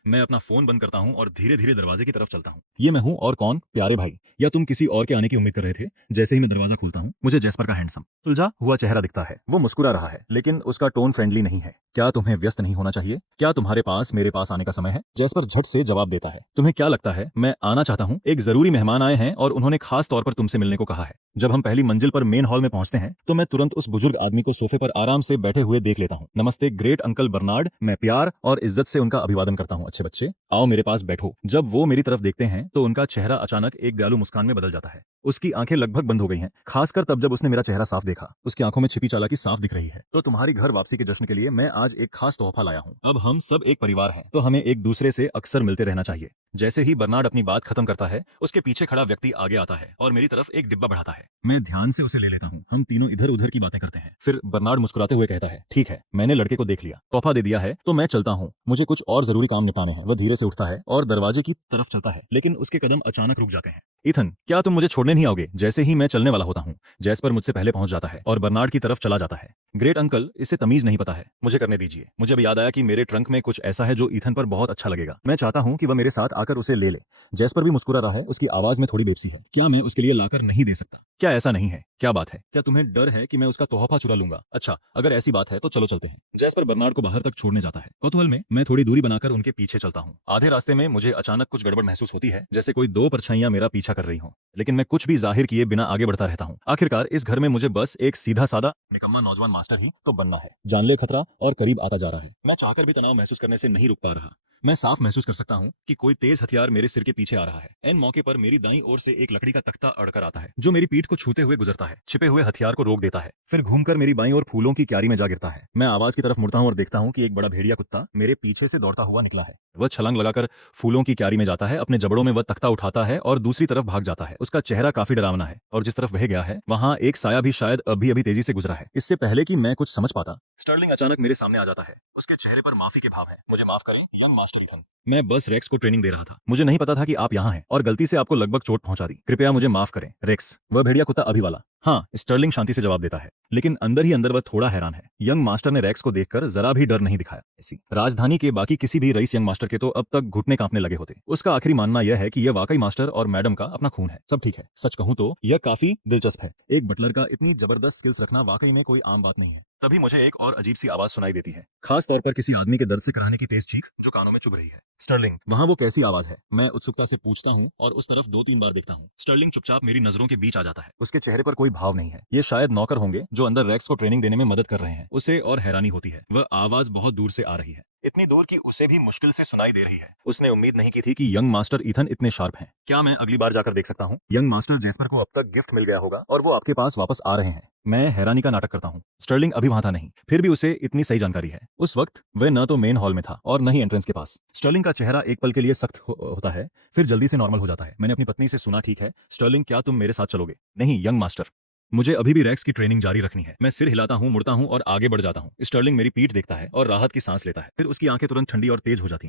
मैं अपना फोन बंद करता हूं और धीरे धीरे दरवाजे की तरफ चलता हूं। ये मैं हूं और कौन? प्यारे भाई, या तुम किसी और के आने की उम्मीद कर रहे थे? जैसे ही मैं दरवाजा खोलता हूं मुझे जैस्पर का हैंडसम सुलझा हुआ चेहरा दिखता है। वो मुस्कुरा रहा है, लेकिन उसका टोन फ्रेंडली नहीं है। क्या तुम्हें व्यस्त नहीं होना चाहिए? क्या तुम्हारे पास मेरे पास आने का समय है? जैस्पर झट से जवाब देता है। तुम्हें क्या लगता है मैं आना चाहता हूँ? एक जरूरी मेहमान आए हैं और उन्होंने खास तौर पर तुमसे मिलने को कहा है। जब हम पहली मंजिल पर मेन हॉल में पहुंचते हैं तो मैं तुरंत उस बुजुर्ग आदमी को सोफे पर आराम से बैठे हुए देख लेता हूँ। नमस्ते ग्रेट अंकल बर्नार्ड। मैं प्यार और इज्जत से उनका अभिवादन करता हूँ। अच्छे बच्चे, आओ मेरे पास बैठो। जब वो मेरी तरफ देखते हैं तो उनका चेहरा अचानक एक दयालु मुस्कान में बदल जाता है। उसकी आंखें लगभग बंद हो गई हैं, खासकर तब जब उसने मेरा चेहरा साफ देखा। उसकी आंखों में छिपी चालाकी साफ दिख रही है। तो तुम्हारी घर वापसी के जश्न के लिए मैं आज एक खास तोहफा लाया हूँ। अब हम सब एक परिवार हैं, तो हमें एक दूसरे से अक्सर मिलते रहना चाहिए। जैसे ही बर्नार्ड अपनी बात खत्म करता है, उसके पीछे खड़ा व्यक्ति आगे आता है और मेरी तरफ एक डिब्बा बढ़ाता है। मैं ध्यान से उसे ले लेता हूँ। हम तीनों इधर उधर की बातें करते हैं। फिर बर्नार्ड मुस्कुराते हुए कहता है, ठीक है, मैंने लड़के को देख लिया, तोहफा दे दिया है, तो मैं चलता हूँ। मुझे कुछ और जरूरी काम निपटाने हैं। वह धीरे से उठता है और दरवाजे की तरफ चलता है, लेकिन उसके कदम अचानक रुक जाते हैं। इथन, क्या तुम मुझे छोड़ने नहीं आओगे? जैसे ही मैं चलने वाला होता हूँ, जैस्पर मुझसे पहले पहुंच जाता है और बर्नार्ड की तरफ चला जाता है। ग्रेट अंकल, इसे तमीज नहीं पता है, मुझे करने दीजिए। मुझे अब याद आया कि मेरे ट्रंक में कुछ ऐसा है जो ईथन पर बहुत अच्छा लगेगा। मैं चाहता हूँ कि वह मेरे साथ आकर उसे ले ले। जैस्पर भी मुस्कुरा रहा है, उसकी आवाज में थोड़ी बेबसी है। क्या मैं उसके लिए लाकर नहीं दे सकता? क्या ऐसा नहीं है? क्या बात है? क्या तुम्हें डर है कि मैं उसका तोहफा चुरा लूंगा? अच्छा, अगर ऐसी बात है तो चलो चलते हैं। जैस्पर बर्नार्ड को बाहर तक छोड़ने जाता है। कौतूहल में मैं थोड़ी दूरी बनाकर उनके पीछे चलता हूँ। आधे रास्ते में मुझे अचानक कुछ गड़बड़ महसूस होती है, जैसे कोई दो परछाइयां मेरा पीछा कर रही हों। लेकिन मैं कुछ भी जाहिर किए बिना आगे बढ़ता रहता हूँ। आखिरकार इस घर में मुझे बस एक सीधा सादा निकम्मा नौजवान मास्टर ही तो बनना है। जानलेवा खतरा और करीब आता जा रहा है। मैं चाहकर भी तनाव महसूस करने से नहीं रुक पा रहा। मैं साफ महसूस कर सकता हूँ कि कोई तेज हथियार मेरे सिर के पीछे आ रहा है। एन मौके पर मेरी दाईं ओर से एक लकड़ी का तख्ता अड़कर आता है, जो मेरी पीठ को छूते हुए गुजरता है, छिपे हुए हथियार को रोक देता है, फिर घूमकर मेरी बाईं ओर फूलों की क्यारी में जा गिरता है। मैं आवाज की तरफ मुड़ता हूँ और देखता हूँ कि एक बड़ा भेड़िया कुत्ता मेरे पीछे से दौड़ता हुआ निकला है। वह छलांग लगाकर फूलों की क्यारी में जाता है, अपने जबड़ों में वह तख्ता उठाता है और दूसरी तरफ भाग जाता है। उसका चेहरा काफी डरावना है और जिस तरफ वह गया है वहां एक साया भी शायद अभी अभी तेजी से गुजरा है। इससे पहले कि मैं कुछ समझ पाता, स्टर्लिंग अचानक मेरे सामने आ जाता है। उसके चेहरे पर माफी के भाव है। मुझे माफ करें यंग मास्टर ईथन, मैं बस रेक्स को ट्रेनिंग दे रहा था। मुझे नहीं पता था कि आप यहाँ हैं और गलती से आपको लगभग चोट पहुंचा दी। कृपया मुझे माफ करें रेक्स। वह भेड़िया कुत्ता अभी वाला। हाँ, स्टर्लिंग शांति से जवाब देता है, लेकिन अंदर ही अंदर वह थोड़ा हैरान है। यंग मास्टर ने रेक्स को देखकर जरा भी डर नहीं दिखाया। इसी राजधानी के बाकी किसी भी रईस यंग मास्टर के तो अब तक घुटने कांपने लगे होते। उसका आखिरी मानना यह है कि यह वाकई मास्टर और मैडम का अपना खून है। सब ठीक है। सच कहूं तो यह काफी दिलचस्प है। एक बटलर का इतनी जबरदस्त स्किल्स रखना वाकई में कोई आम बात नहीं है। तभी मुझे एक और अजीब सी आवाज सुनाई देती है, खास तौर पर किसी आदमी के दर्द से कराहने की तेज चीख जो कानों में चुभ रही है। स्टर्लिंग, वहां वो कैसी आवाज है? मैं उत्सुकता से पूछता हूँ और उस तरफ 2-3 बार देखता हूँ। स्टर्लिंग चुपचाप मेरी नजरों के बीच आ जाता है। उसके चेहरे पर कोई भाव नहीं है। ये शायद नौकर होंगे जो अंदर रेक्स को ट्रेनिंग देने में मदद कर रहे हैं। उसे और हैरानी होती है, वह आवाज बहुत दूर से आ रही है, इतनी दूर कि उसे भी मुश्किल से सुनाई दे रही है। उसने उम्मीद नहीं की थी कि यंग मास्टर ईथन इतने शार्प हैं। क्या मैं अगली बार जाकर देख सकता हूँ? यंग मास्टर जैस्पर को अब तक गिफ्ट मिल गया होगा और वो आपके पास वापस आ रहे हैं। मैं हैरानी का नाटक करता हूँ। स्टर्लिंग अभी वहां था नहीं, फिर भी उसे इतनी सही जानकारी है। उस वक्त वह न तो मेन हॉल में था और न ही एंट्रेंस के पास। स्टर्लिंग का चेहरा एक पल के लिए सख्त होता है, फिर जल्दी से नॉर्मल हो जाता है। मैंने अपनी पत्नी से सुना, ठीक है स्टर्लिंग, क्या तुम मेरे साथ चलोगे? नहीं यंग मास्टर, मुझे अभी भी रेक्स की ट्रेनिंग जारी रखनी है। मैं सिर हिलाता हूँ, मुड़ता हूँ और आगे बढ़ जाता हूँ। स्टर्लिंग मेरी पीठ देखता है और राहत की सांस लेता है। फिर उसकी आंखें तुरंत ठंडी और तेज हो जाती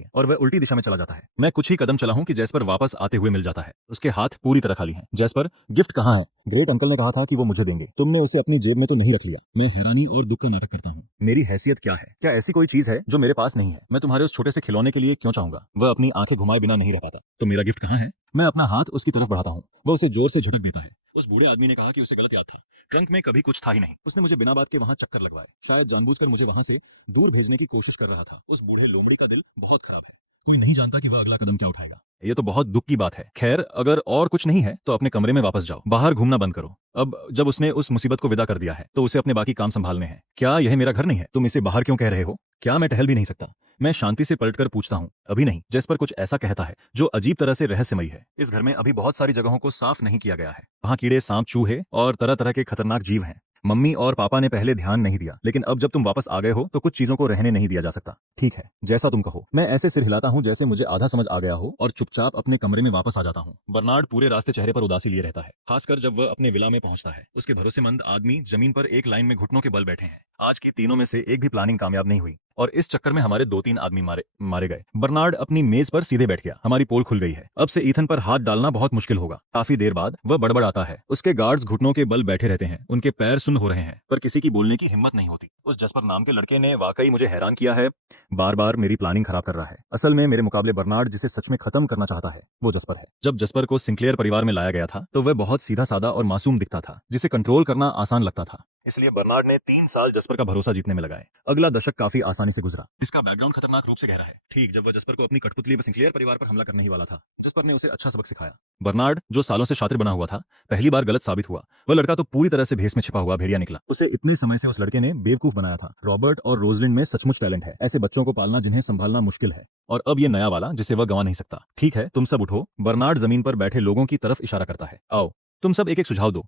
हैं और वह उल्टी दिशा में चला जाता है। मैं कुछ ही कदम चला हूँ कि जैस्पर वापस आते हुए मिल जाता है। उसके हाथ पूरी तरह खाली हैं। जैस्पर, गिफ्ट कहाँ है? ग्रेट अंकल ने कहा था कि वो मुझे देंगे, तुमने उसे अपनी जेब में तो नहीं रख लिया? मैं हैरानी और दुख का नाटक करता हूँ। मेरी हैसियत क्या है? क्या ऐसी कोई चीज है जो मेरे पास नहीं है? मैं तुम्हारे उस छोटे से खिलौने के लिए क्यों चाहूंगा? वह अपनी आंखें घुमाए बिना नहीं रह पाता। तो मेरा गिफ्ट कहाँ है? मैं अपना हाथ उसकी तरफ बढ़ाता हूँ। वह उसे जोर से झटक देता है। उस बूढ़े आदमी ने कहा कि उसे गलत याद था। ट्रंक में कभी कुछ था ही नहीं। उसने मुझे बिना बात के वहां चक्कर लगवाए, शायद जानबूझकर मुझे वहां से दूर भेजने की कोशिश कर रहा था। उस बूढ़े लोमड़ी का दिल बहुत खराब है। कोई नहीं जानता कि वह अगला कदम क्या उठाएगा। ये तो बहुत दुख की बात है। खैर, अगर और कुछ नहीं है तो अपने कमरे में वापस जाओ, बाहर घूमना बंद करो। अब जब उसने उस मुसीबत को विदा कर दिया है तो उसे अपने बाकी काम संभालने हैं। क्या यह मेरा घर नहीं है? तुम इसे बाहर क्यों कह रहे हो? क्या मैं टहल भी नहीं सकता? मैं शांति से पलटकर पूछता हूँ। अभी नहीं। जेस्पर कुछ ऐसा कहता है जो अजीब तरह से रहस्यमयी है। इस घर में अभी बहुत सारी जगहों को साफ नहीं किया गया है। वहाँ कीड़े, सांप, चूहे और तरह तरह के खतरनाक जीव हैं। मम्मी और पापा ने पहले ध्यान नहीं दिया, लेकिन अब जब तुम वापस आ गए हो तो कुछ चीजों को रहने नहीं दिया जा सकता। ठीक है, जैसा तुम कहो। मैं ऐसे सिर हिलाता हूँ जैसे मुझे आधा समझ आ गया हो और चुपचाप अपने कमरे में वापस आ जाता हूँ। बर्नार्ड पूरे रास्ते चेहरे पर उदासी लिए रहता है, खासकर जब वह अपने विला में पहुंचता है। उसके भरोसेमंद आदमी जमीन पर एक लाइन में घुटनों के बल बैठे हैं। आज की तीनों में से एक भी प्लानिंग कामयाब नहीं हुई और इस चक्कर में हमारे 2-3 आदमी मारे गए। बर्नार्ड अपनी मेज पर सीधे बैठ गया। हमारी पोल खुल गई है। अब से ईथन पर हाथ डालना बहुत मुश्किल होगा। काफी देर बाद वह बड़बड़ाता है। उसके गार्ड्स घुटनों के बल बैठे रहते हैं, उनके पैर सुन्न हो रहे हैं, पर किसी की बोलने की हिम्मत नहीं होती। उस जस्पर नाम के लड़के ने वाकई मुझे हैरान किया है। बार बार मेरी प्लानिंग खराब कर रहा है। असल में मेरे मुकाबले बर्नार्ड जिसे सच में खत्म करना चाहता है वो जस्पर है। जब जस्पर को सिंक्लेयर परिवार में लाया गया था तो वह बहुत सीधा साधा और मासूम दिखता था, जिसे कंट्रोल करना आसान लगता था। इसलिए बर्नार्ड ने 3 साल जस्पर का भरोसा जीतने में लगाए। अगला दशक काफी आसानी से गुजरा। इसका बैकग्राउंड खतरनाक रूप से गहरा है। ठीक जब वह जस्पर को अपनी कठपुतली सिंक्लेयर परिवार पर हमला करने ही वाला था, जस्पर ने उसे अच्छा सबक सिखाया। बर्नार्ड, जो सालों से शातिर बना हुआ था, पहली बार गलत साबित हुआ। वह लड़का तो पूरी तरह से भेस में छिपा हुआ भेड़िया निकला। उसे इतने समय से उस लड़के ने बेवकूफ बनाया था। रॉबर्ट और रोजलिंड में सचमुच टैलेंट है। ऐसे बच्चों को पालना जिन्हें संभालना मुश्किल है। और अब ये नया वाला जिसे वह गंवा नहीं सकता। ठीक है, तुम सब उठो। बर्नार्ड जमीन पर बैठे लोगों की तरफ इशारा करता है। आओ, तुम सब एक एक सुझाव दो।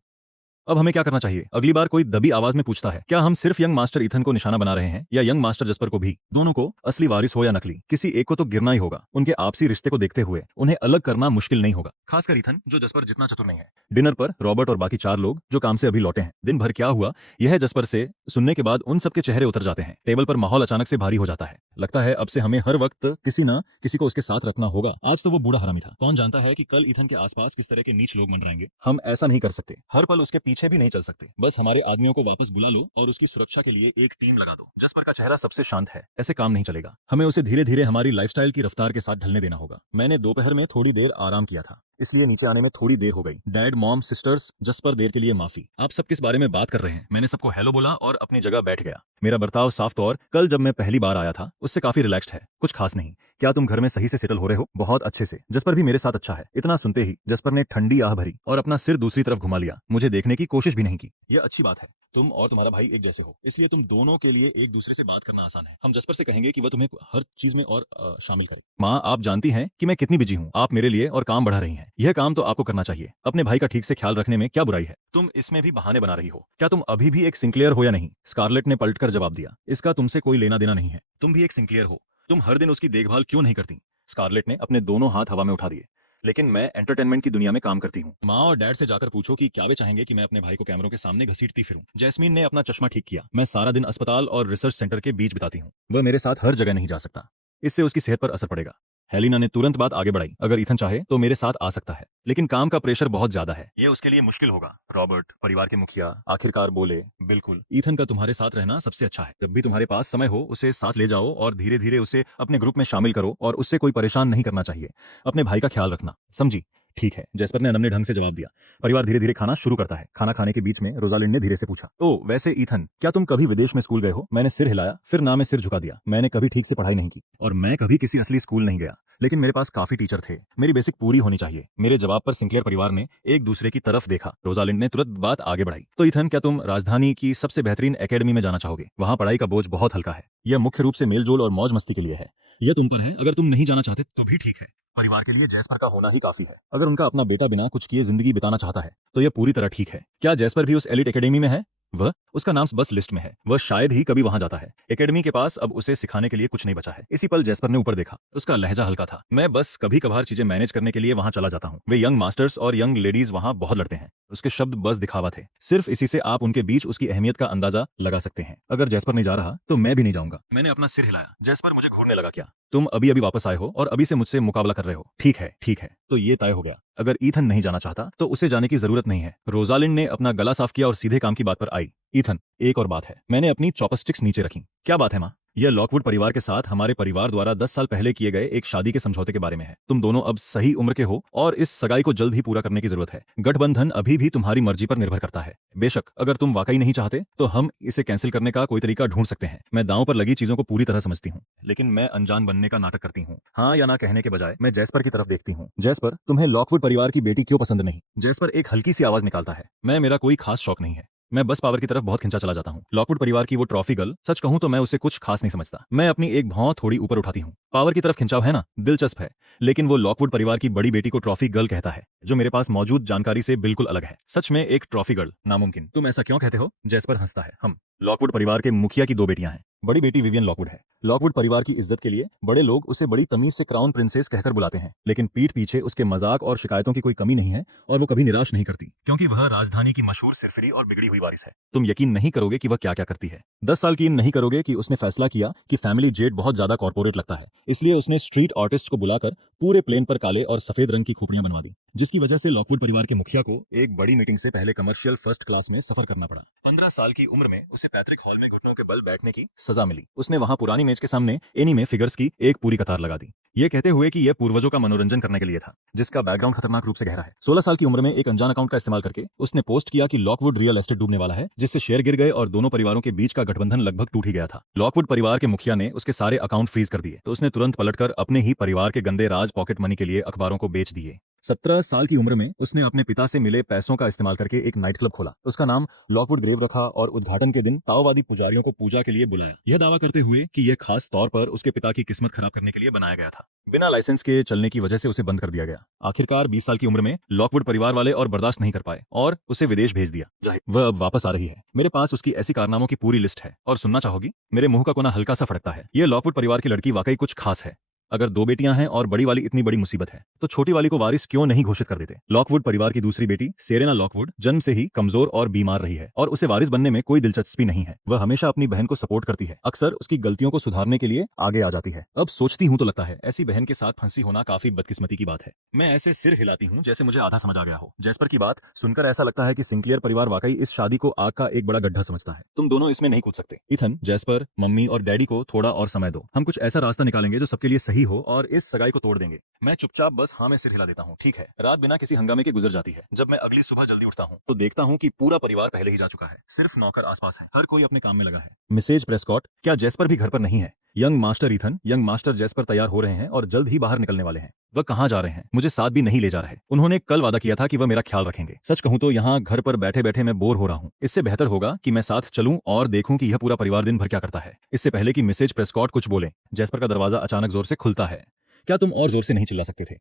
अब हमें क्या करना चाहिए? अगली बार कोई दबी आवाज में पूछता है, क्या हम सिर्फ यंग मास्टर ईथन को निशाना बना रहे हैं या यंग मास्टर जस्पर को भी? दोनों को, असली वारिस हो या नकली, किसी एक को तो गिरना ही होगा। उनके आपसी रिश्ते को देखते हुए उन्हें अलग करना मुश्किल नहीं होगा, खासकर ईथन जो जस्पर जितना चतुर नहीं है। डिनर पर रॉबर्ट और बाकी 4 लोग जो काम से अभी लौटे हैं, दिन भर क्या हुआ यह जस्पर से सुनने के बाद उन सबके चेहरे उतर जाते हैं। टेबल पर माहौल अचानक से भारी हो जाता है। लगता है अब से हमें हर वक्त किसी न किसी को उसके साथ रखना होगा। आज तो वो बूढ़ा हरामी था, कौन जानता है कि कल ईथन के आसपास किस तरह के नीच लोग मंडराएंगे। हम ऐसा नहीं कर सकते, हर पल उसके पीछे भी नहीं चल सकते। बस हमारे आदमियों को वापस बुला लो और उसकी सुरक्षा के लिए एक टीम लगा दो। जस्पर का चेहरा सबसे शांत है। ऐसे काम नहीं चलेगा। हमें उसे धीरे धीरे हमारी लाइफस्टाइल की रफ्तार के साथ ढलने देना होगा। मैंने दोपहर में थोड़ी देर आराम किया था, इसलिए नीचे आने में थोड़ी देर हो गई। डैड, मॉम, सिस्टर्स, जस्पर, देर के लिए माफी। आप सब किस बारे में बात कर रहे हैं? मैंने सबको हेलो बोला और अपनी जगह बैठ गया। मेरा बर्ताव साफ तौर कल जब मैं पहली बार आया था उससे काफी रिलैक्स्ड है। कुछ खास नहीं। क्या तुम घर में सही से सेटल हो रहे हो? बहुत अच्छे से। जस्पर भी मेरे साथ अच्छा है। इतना सुनते ही जस्पर ने ठंडी आह भरी और अपना सिर दूसरी तरफ घुमा लिया। मुझे देखने की कोशिश भी नहीं की। यह अच्छी बात है। तुम और तुम्हारा भाई एक जैसे हो, इसलिए तुम दोनों के लिए एक दूसरे से बात करना आसान है। हम जस्पर से कहेंगे कि वह तुम्हें हर चीज में और शामिल करे। माँ, आप जानती हैं कि मैं कितनी बिजी हूँ। आप मेरे लिए और काम बढ़ा रही हैं। यह काम तो आपको करना चाहिए। अपने भाई का ठीक से ख्याल रखने में क्या बुराई है? तुम इसमें भी बहाने बना रही हो। क्या तुम अभी भी एक सिंक्लेयर हो या नहीं? स्कारलेट ने पलटकर जवाब दिया। इसका तुमसे कोई लेना देना नहीं है। तुम भी एक सिंक्लेयर हो। तुम हर दिन उसकी देखभाल क्यों नहीं करती? स्कारलेट ने अपने दोनों हाथ हवा में उठा दिए। लेकिन मैं एंटरटेनमेंट की दुनिया में काम करती हूँ। माँ और डैड से जाकर पूछो कि क्या वे चाहेंगे कि मैं अपने भाई को कैमरों के सामने घसीटती फिरूं। जैस्मीन ने अपना चश्मा ठीक किया। मैं सारा दिन अस्पताल और रिसर्च सेंटर के बीच बिताती हूँ। वह मेरे साथ हर जगह नहीं जा सकता। इससे उसकी सेहत पर असर पड़ेगा। हेलिना ने तुरंत बात आगे बढ़ाई। अगर ईथन चाहे तो मेरे साथ आ सकता है, लेकिन काम का प्रेशर बहुत ज्यादा है। यह उसके लिए मुश्किल होगा। रॉबर्ट, परिवार के मुखिया, आखिरकार बोले, बिल्कुल, ईथन का तुम्हारे साथ रहना सबसे अच्छा है। जब भी तुम्हारे पास समय हो उसे साथ ले जाओ और धीरे धीरे उसे अपने ग्रुप में शामिल करो और उससे कोई परेशान नहीं करना चाहिए। अपने भाई का ख्याल रखना, समझी? ठीक है, जैस्पर ने नमने ढंग से जवाब दिया। परिवार धीरे धीरे खाना शुरू करता है। खाना खाने के बीच में रोजालिंड ने धीरे से पूछा, तो वैसे ईथन, क्या तुम कभी विदेश में स्कूल गए हो? मैंने सिर हिलाया, फिर ना में सिर झुका दिया। मैंने कभी ठीक से पढ़ाई नहीं की और मैं कभी किसी असली स्कूल नहीं गया, लेकिन मेरे पास काफी टीचर थे। मेरी बेसिक पूरी होनी चाहिए। मेरे जवाब पर सिंक्लेयर परिवार ने एक दूसरे की तरफ देखा। रोजालिंड ने तुरंत बात आगे बढ़ाई, तो ईथन, क्या तुम राजधानी की सबसे बेहतरीन एकेडमी में जाना चाहोगे? वहाँ पढ़ाई का बोझ बहुत हल्का है। यह मुख्य रूप से मेलजोल और मौज मस्ती के लिए है। यह तुम पर है। अगर तुम नहीं जाना चाहते तो भी ठीक है। परिवार के लिए जैस्पर का होना ही काफी है। अगर उनका अपना बेटा बिना कुछ किए जिंदगी बिताना चाहता है तो यह पूरी तरह ठीक है। क्या जैस्पर भी उस एलिट एकेडमी में है? वह, उसका नाम बस लिस्ट में है। वह शायद ही कभी वहां जाता है। एकेडमी के पास अब उसे सिखाने के लिए कुछ नहीं बचा है। इसी पल जैस्पर ने ऊपर देखा। उसका लहजा हल्का था। मैं बस कभी कभार चीजें मैनेज करने के लिए वहां चला जाता हूँ। वे यंग मास्टर्स और यंग लेडीज वहां बहुत लड़ते हैं। उसके शब्द बस दिखावा थे। सिर्फ इसी से आप उनके बीच उसकी अहमियत का अंदाजा लगा सकते हैं। अगर जैस्पर नहीं जा रहा तो मैं भी नहीं जाऊंगा। मैंने अपना सिर हिलाया। जैस्पर, मुझे घूरने लगा क्या? तुम अभी अभी वापस आए हो और अभी से मुझसे मुकाबला कर रहे हो। ठीक है, ठीक है, तो ये तय हो गया। अगर ईथन नहीं जाना चाहता तो उसे जाने की जरूरत नहीं है। रोजालिंड ने अपना गला साफ किया और सीधे काम की बात पर आई। ईथन, एक और बात है। मैंने अपनी चॉपस्टिक्स नीचे रखी। क्या बात है माँ? यह लॉकवुड परिवार के साथ हमारे परिवार द्वारा 10 साल पहले किए गए एक शादी के समझौते के बारे में है। तुम दोनों अब सही उम्र के हो और इस सगाई को जल्द ही पूरा करने की जरूरत है। गठबंधन अभी भी तुम्हारी मर्जी पर निर्भर करता है। बेशक अगर तुम वाकई नहीं चाहते तो हम इसे कैंसिल करने का कोई तरीका ढूंढ सकते हैं। मैं दांव पर लगी चीजों को पूरी तरह समझती हूँ, लेकिन मैं अनजान बनने का नाटक करती हूँ। हाँ या ना कहने के बजाय मैं जैस्पर की तरफ देखती हूँ। जैस्पर, तुम्हें लॉकवुड परिवार की बेटी क्यों पसंद नहीं? जैस्पर एक हल्की सी आवाज निकालता है। मैं मेरा कोई खास शौक नहीं है। मैं बस पावर की तरफ बहुत खिंचा चला जाता हूँ। लॉकवुड परिवार की वो ट्रॉफी गर्ल, सच कहूं तो मैं उसे कुछ खास नहीं समझता। मैं अपनी एक भौं थोड़ी ऊपर उठाती हूँ। पावर की तरफ खिंचाव है ना, दिलचस्प है, लेकिन वो लॉकवुड परिवार की बड़ी बेटी को ट्रॉफी गर्ल कहता है, जो मेरे पास मौजूद जानकारी से बिल्कुल अलग है। सच में एक ट्रॉफी गर्ल नामुमकिन। तुम ऐसा क्यों कहते हो? जैस्पर हंसता है। हम लॉकवुड परिवार के मुखिया की 2 बेटियां हैं। बड़ी बेटी विवियन लॉकवुड है। लॉकवुड परिवार की इज्जत के लिए बड़े लोग उसे बड़ी तमीज से क्राउन प्रिंसेस कहकर बुलाते हैं, लेकिन पीठ पीछे उसके मजाक और शिकायतों की कोई कमी नहीं है और वो कभी निराश नहीं करती, क्योंकि वह राजधानी की मशहूर सिरफिरी और बिगड़ी हुई वारिस है। तुम यकीन नहीं करोगे कि वह क्या क्या करती है। 10 साल की नहीं करोगे कि उसने फैसला किया कि फैमिली जेट बहुत ज्यादा कॉर्पोरेट लगता है, इसलिए उसने स्ट्रीट आर्टिस्ट को बुलाकर पूरे प्लेन पर काले और सफेद रंग की खोपड़ियां बनवा दी, जिसकी वजह से लॉकवुड परिवार के मुखिया को एक बड़ी मीटिंग से पहले कमर्शियल फर्स्ट क्लास में सफर करना पड़ा। 15 साल की उम्र में उसे पैट्रिक हॉल में घुटनों के बल बैठने की सजा मिली। उसने वहां पुरानी मेज के सामने एनीमे फिगर्स की एक पूरी कतार लगा दी, ये कहते हुए कि यह पूर्वजों का मनोरंजन करने के लिए था, जिसका बैकग्राउंड खतरनाक रूप से गहरा है। 16 साल की उम्र में एक अनजान अकाउंट का इस्तेमाल करके उसने पोस्ट किया कि लॉकवुड रियल एस्टेट डूबने वाला है, जिससे शेयर गिर गए और दोनों परिवारों के बीच का गठबंधन लगभग टूट ही गया था। लॉकवुड परिवार के मुखिया ने उसके सारे अकाउंट फ्रीज कर दिए, तो उसने तुरंत पलटकर अपने ही परिवार के गंदे राज पॉकेट मनी के लिए अखबारों को बेच दिए। 17 साल की उम्र में उसने अपने पिता से मिले पैसों का इस्तेमाल करके एक नाइट क्लब खोला। उसका नाम लॉकवुड ग्रेव रखा और उद्घाटन के दिन ताओवादी पुजारियों को पूजा के लिए बुलाया, यह दावा करते हुए कि यह खास तौर पर उसके पिता की किस्मत खराब करने के लिए बनाया गया था। बिना लाइसेंस के चलने की वजह से उसे बंद कर दिया गया। आखिरकार 20 साल की उम्र में लॉकवुड परिवार वाले और बर्दाश्त नहीं कर पाए और उसे विदेश भेज दिया। वह अब वापस आ रही है। मेरे पास उसकी ऐसी कारनामों की पूरी लिस्ट है, और सुनना चाहोगी? मेरे मुंह का कोना हल्का सा फड़कता है। यह लॉकवुड परिवार की लड़की वाकई कुछ खास है। अगर 2 बेटियां हैं और बड़ी वाली इतनी बड़ी मुसीबत है, तो छोटी वाली को वारिस क्यों नहीं घोषित कर देते? लॉकवुड परिवार की दूसरी बेटी सेरेना लॉकवुड जन्म से ही कमजोर और बीमार रही है और उसे वारिस बनने में कोई दिलचस्पी नहीं है। वह हमेशा अपनी बहन को सपोर्ट करती है, अक्सर उसकी गलतियों को सुधारने के लिए आगे आ जाती है। अब सोचती हूँ तो लगता है ऐसी बहन के साथ फंसी होना काफी बदकिस्मती की बात है। मैं ऐसे सिर हिलाती हूँ जैसे मुझे आधा समझ आ गया हो। जैस्पर की बात सुनकर ऐसा लगता है कि सिंक्लियर परिवार वाकई इस शादी को आग का एक बड़ा गड्ढा समझता है। तुम दोनों इसमें नहीं कूद सकते। इथन, जैस्पर, मम्मी और डैडी को थोड़ा और समय दो। हम कुछ ऐसा रास्ता निकालेंगे जो सबके लिए सही हो और इस सगाई को तोड़ देंगे। मैं चुपचाप बस हाँ में सिर हिला देता हूँ। ठीक है। रात बिना किसी हंगामे के गुजर जाती है। जब मैं अगली सुबह जल्दी उठता हूँ तो देखता हूँ कि पूरा परिवार पहले ही जा चुका है। सिर्फ नौकर आसपास है। हर कोई अपने काम में लगा है। मिसेज प्रेस्कॉट, क्या जैस्पर भी घर पर नहीं है? Young master Ethan, young master jasper तैयार हो रहे हैं और जल्द ही बाहर निकलने वाले हैं। वह कहाँ जा रहे हैं? मुझे साथ भी नहीं ले जा रहे। उन्होंने कल वादा किया था कि वह मेरा ख्याल रखेंगे। सच कहूं तो यहाँ घर पर बैठे बैठे मैं बोर हो रहा हूँ। इससे बेहतर होगा कि मैं साथ चलूं और देखूं कि यह पूरा परिवार दिन भर क्या करता है। इससे पहले कि मिसेज प्रेस्कॉट कुछ बोले, जैस्पर का दरवाजा अचानक जोर से खुलता है। क्या तुम और जोर से नहीं चिल्ला सकते थे?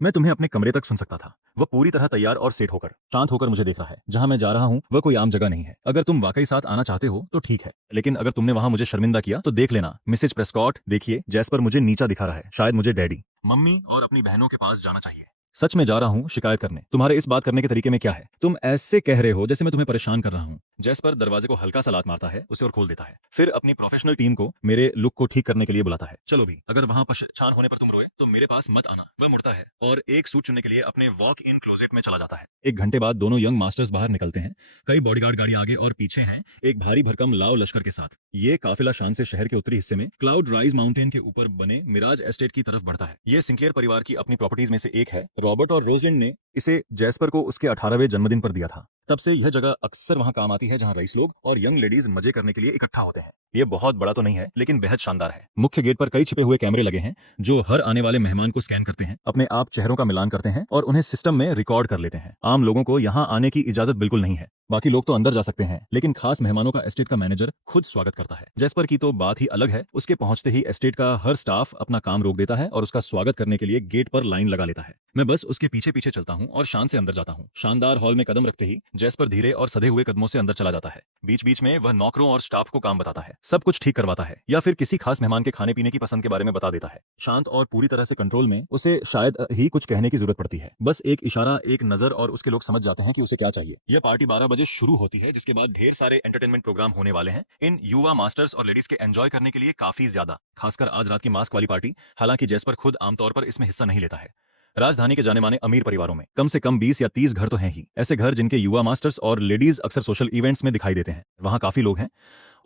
मैं तुम्हें अपने कमरे तक सुन सकता था। वह पूरी तरह तैयार और सेट होकर, शांत होकर मुझे देख रहा है। जहां मैं जा रहा हूं वह कोई आम जगह नहीं है। अगर तुम वाकई साथ आना चाहते हो तो ठीक है, लेकिन अगर तुमने वहां मुझे शर्मिंदा किया तो देख लेना। मिसेज प्रेस्कॉट, देखिए, जैस्पर मुझे नीचा दिखा रहा है। शायद मुझे डैडी, मम्मी और अपनी बहनों के पास जाना चाहिए। सच में जा रहा हूँ शिकायत करने। तुम्हारे इस बात करने के तरीके में क्या है? तुम ऐसे कह रहे हो जैसे मैं तुम्हें परेशान कर रहा हूँ। जैस्पर दरवाजे को हल्का सा लात मारता है, उसे और खोल देता है। फिर अपनी प्रोफेशनल टीम को मेरे लुक को ठीक करने के लिए बुलाता है। चलो भी, अगर वहां परेशान होने पर तुम रोए तो मेरे पास मत आना। वह मुड़ता है और एक सूट चुनने के लिए अपने वॉक इन क्लोजेट में चला जाता है। 1 घंटे बाद दोनों यंग मास्टर्स बाहर निकलते हैं। कई बॉडीगार्ड गाड़ी आगे और पीछे हैं, एक भारी भरकम लाव लश्कर के साथ। ये काफिला शान से शहर के उत्तरी हिस्से में क्लाउड राइज माउंटेन के ऊपर बने मिराज एस्टेट की तरफ बढ़ता है। ये सिंक्लेयर परिवार की अपनी प्रॉपर्टीज में से एक है। रॉबर्ट और रोजलिंड ने इसे जैस्पर को उसके 18वें जन्मदिन पर दिया था। तब से यह जगह अक्सर वहां काम आती है जहां रईस लोग और यंग लेडीज मजे करने के लिए इकट्ठा होते हैं। ये बहुत बड़ा तो नहीं है, लेकिन बेहद शानदार है। मुख्य गेट पर कई छिपे हुए कैमरे लगे हैं जो हर आने वाले मेहमान को स्कैन करते हैं, अपने आप चेहरों का मिलान करते हैं और उन्हें सिस्टम में रिकॉर्ड कर लेते हैं। आम लोगों को यहाँ आने की इजाजत बिल्कुल नहीं है। बाकी लोग तो अंदर जा सकते हैं, लेकिन खास मेहमानों का एस्टेट का मैनेजर खुद स्वागत करता है। जैस्पर की तो बात ही अलग है। उसके पहुंचते ही एस्टेट का हर स्टाफ अपना काम रोक देता है और उसका स्वागत करने के लिए गेट पर लाइन लगा लेता है। मैं बस उसके पीछे पीछे चलता हूँ और शान से अंदर जाता हूँ। शानदार हॉल में कदम रखते ही जैस्पर धीरे और सधे हुए कदमों से अंदर चला जाता है। बीच बीच में वह नौकरों और स्टाफ को काम बताता है, सब कुछ ठीक करवाता है या फिर किसी खास मेहमान के खाने पीने की पसंद के बारे में बता देता है। शांत और पूरी तरह से कंट्रोल में। उसे शायद ही कुछ कहने की जरूरत पड़ती है। बस एक इशारा, एक नजर और उसके लोग समझ जाते हैं कि उसे क्या चाहिए। यह पार्टी 12 बजे शुरू होती है, जिसके बाद ढेर सारे एंटरटेनमेंट प्रोग्राम होने वाले हैं। इन युवा मास्टर्स और लेडीज के एंजॉय करने के लिए काफी ज्यादा, खासकर आज रात की मास्क वाली पार्टी। हालांकि जैस्पर खुद आमतौर पर इसमें हिस्सा नहीं लेता है। राजधानी के जाने माने अमीर परिवारों में कम से कम 20 या 30 घर तो हैं ही, ऐसे घर जिनके युवा मास्टर्स और लेडीज अक्सर सोशल इवेंट्स में दिखाई देते हैं। वहां काफी लोग हैं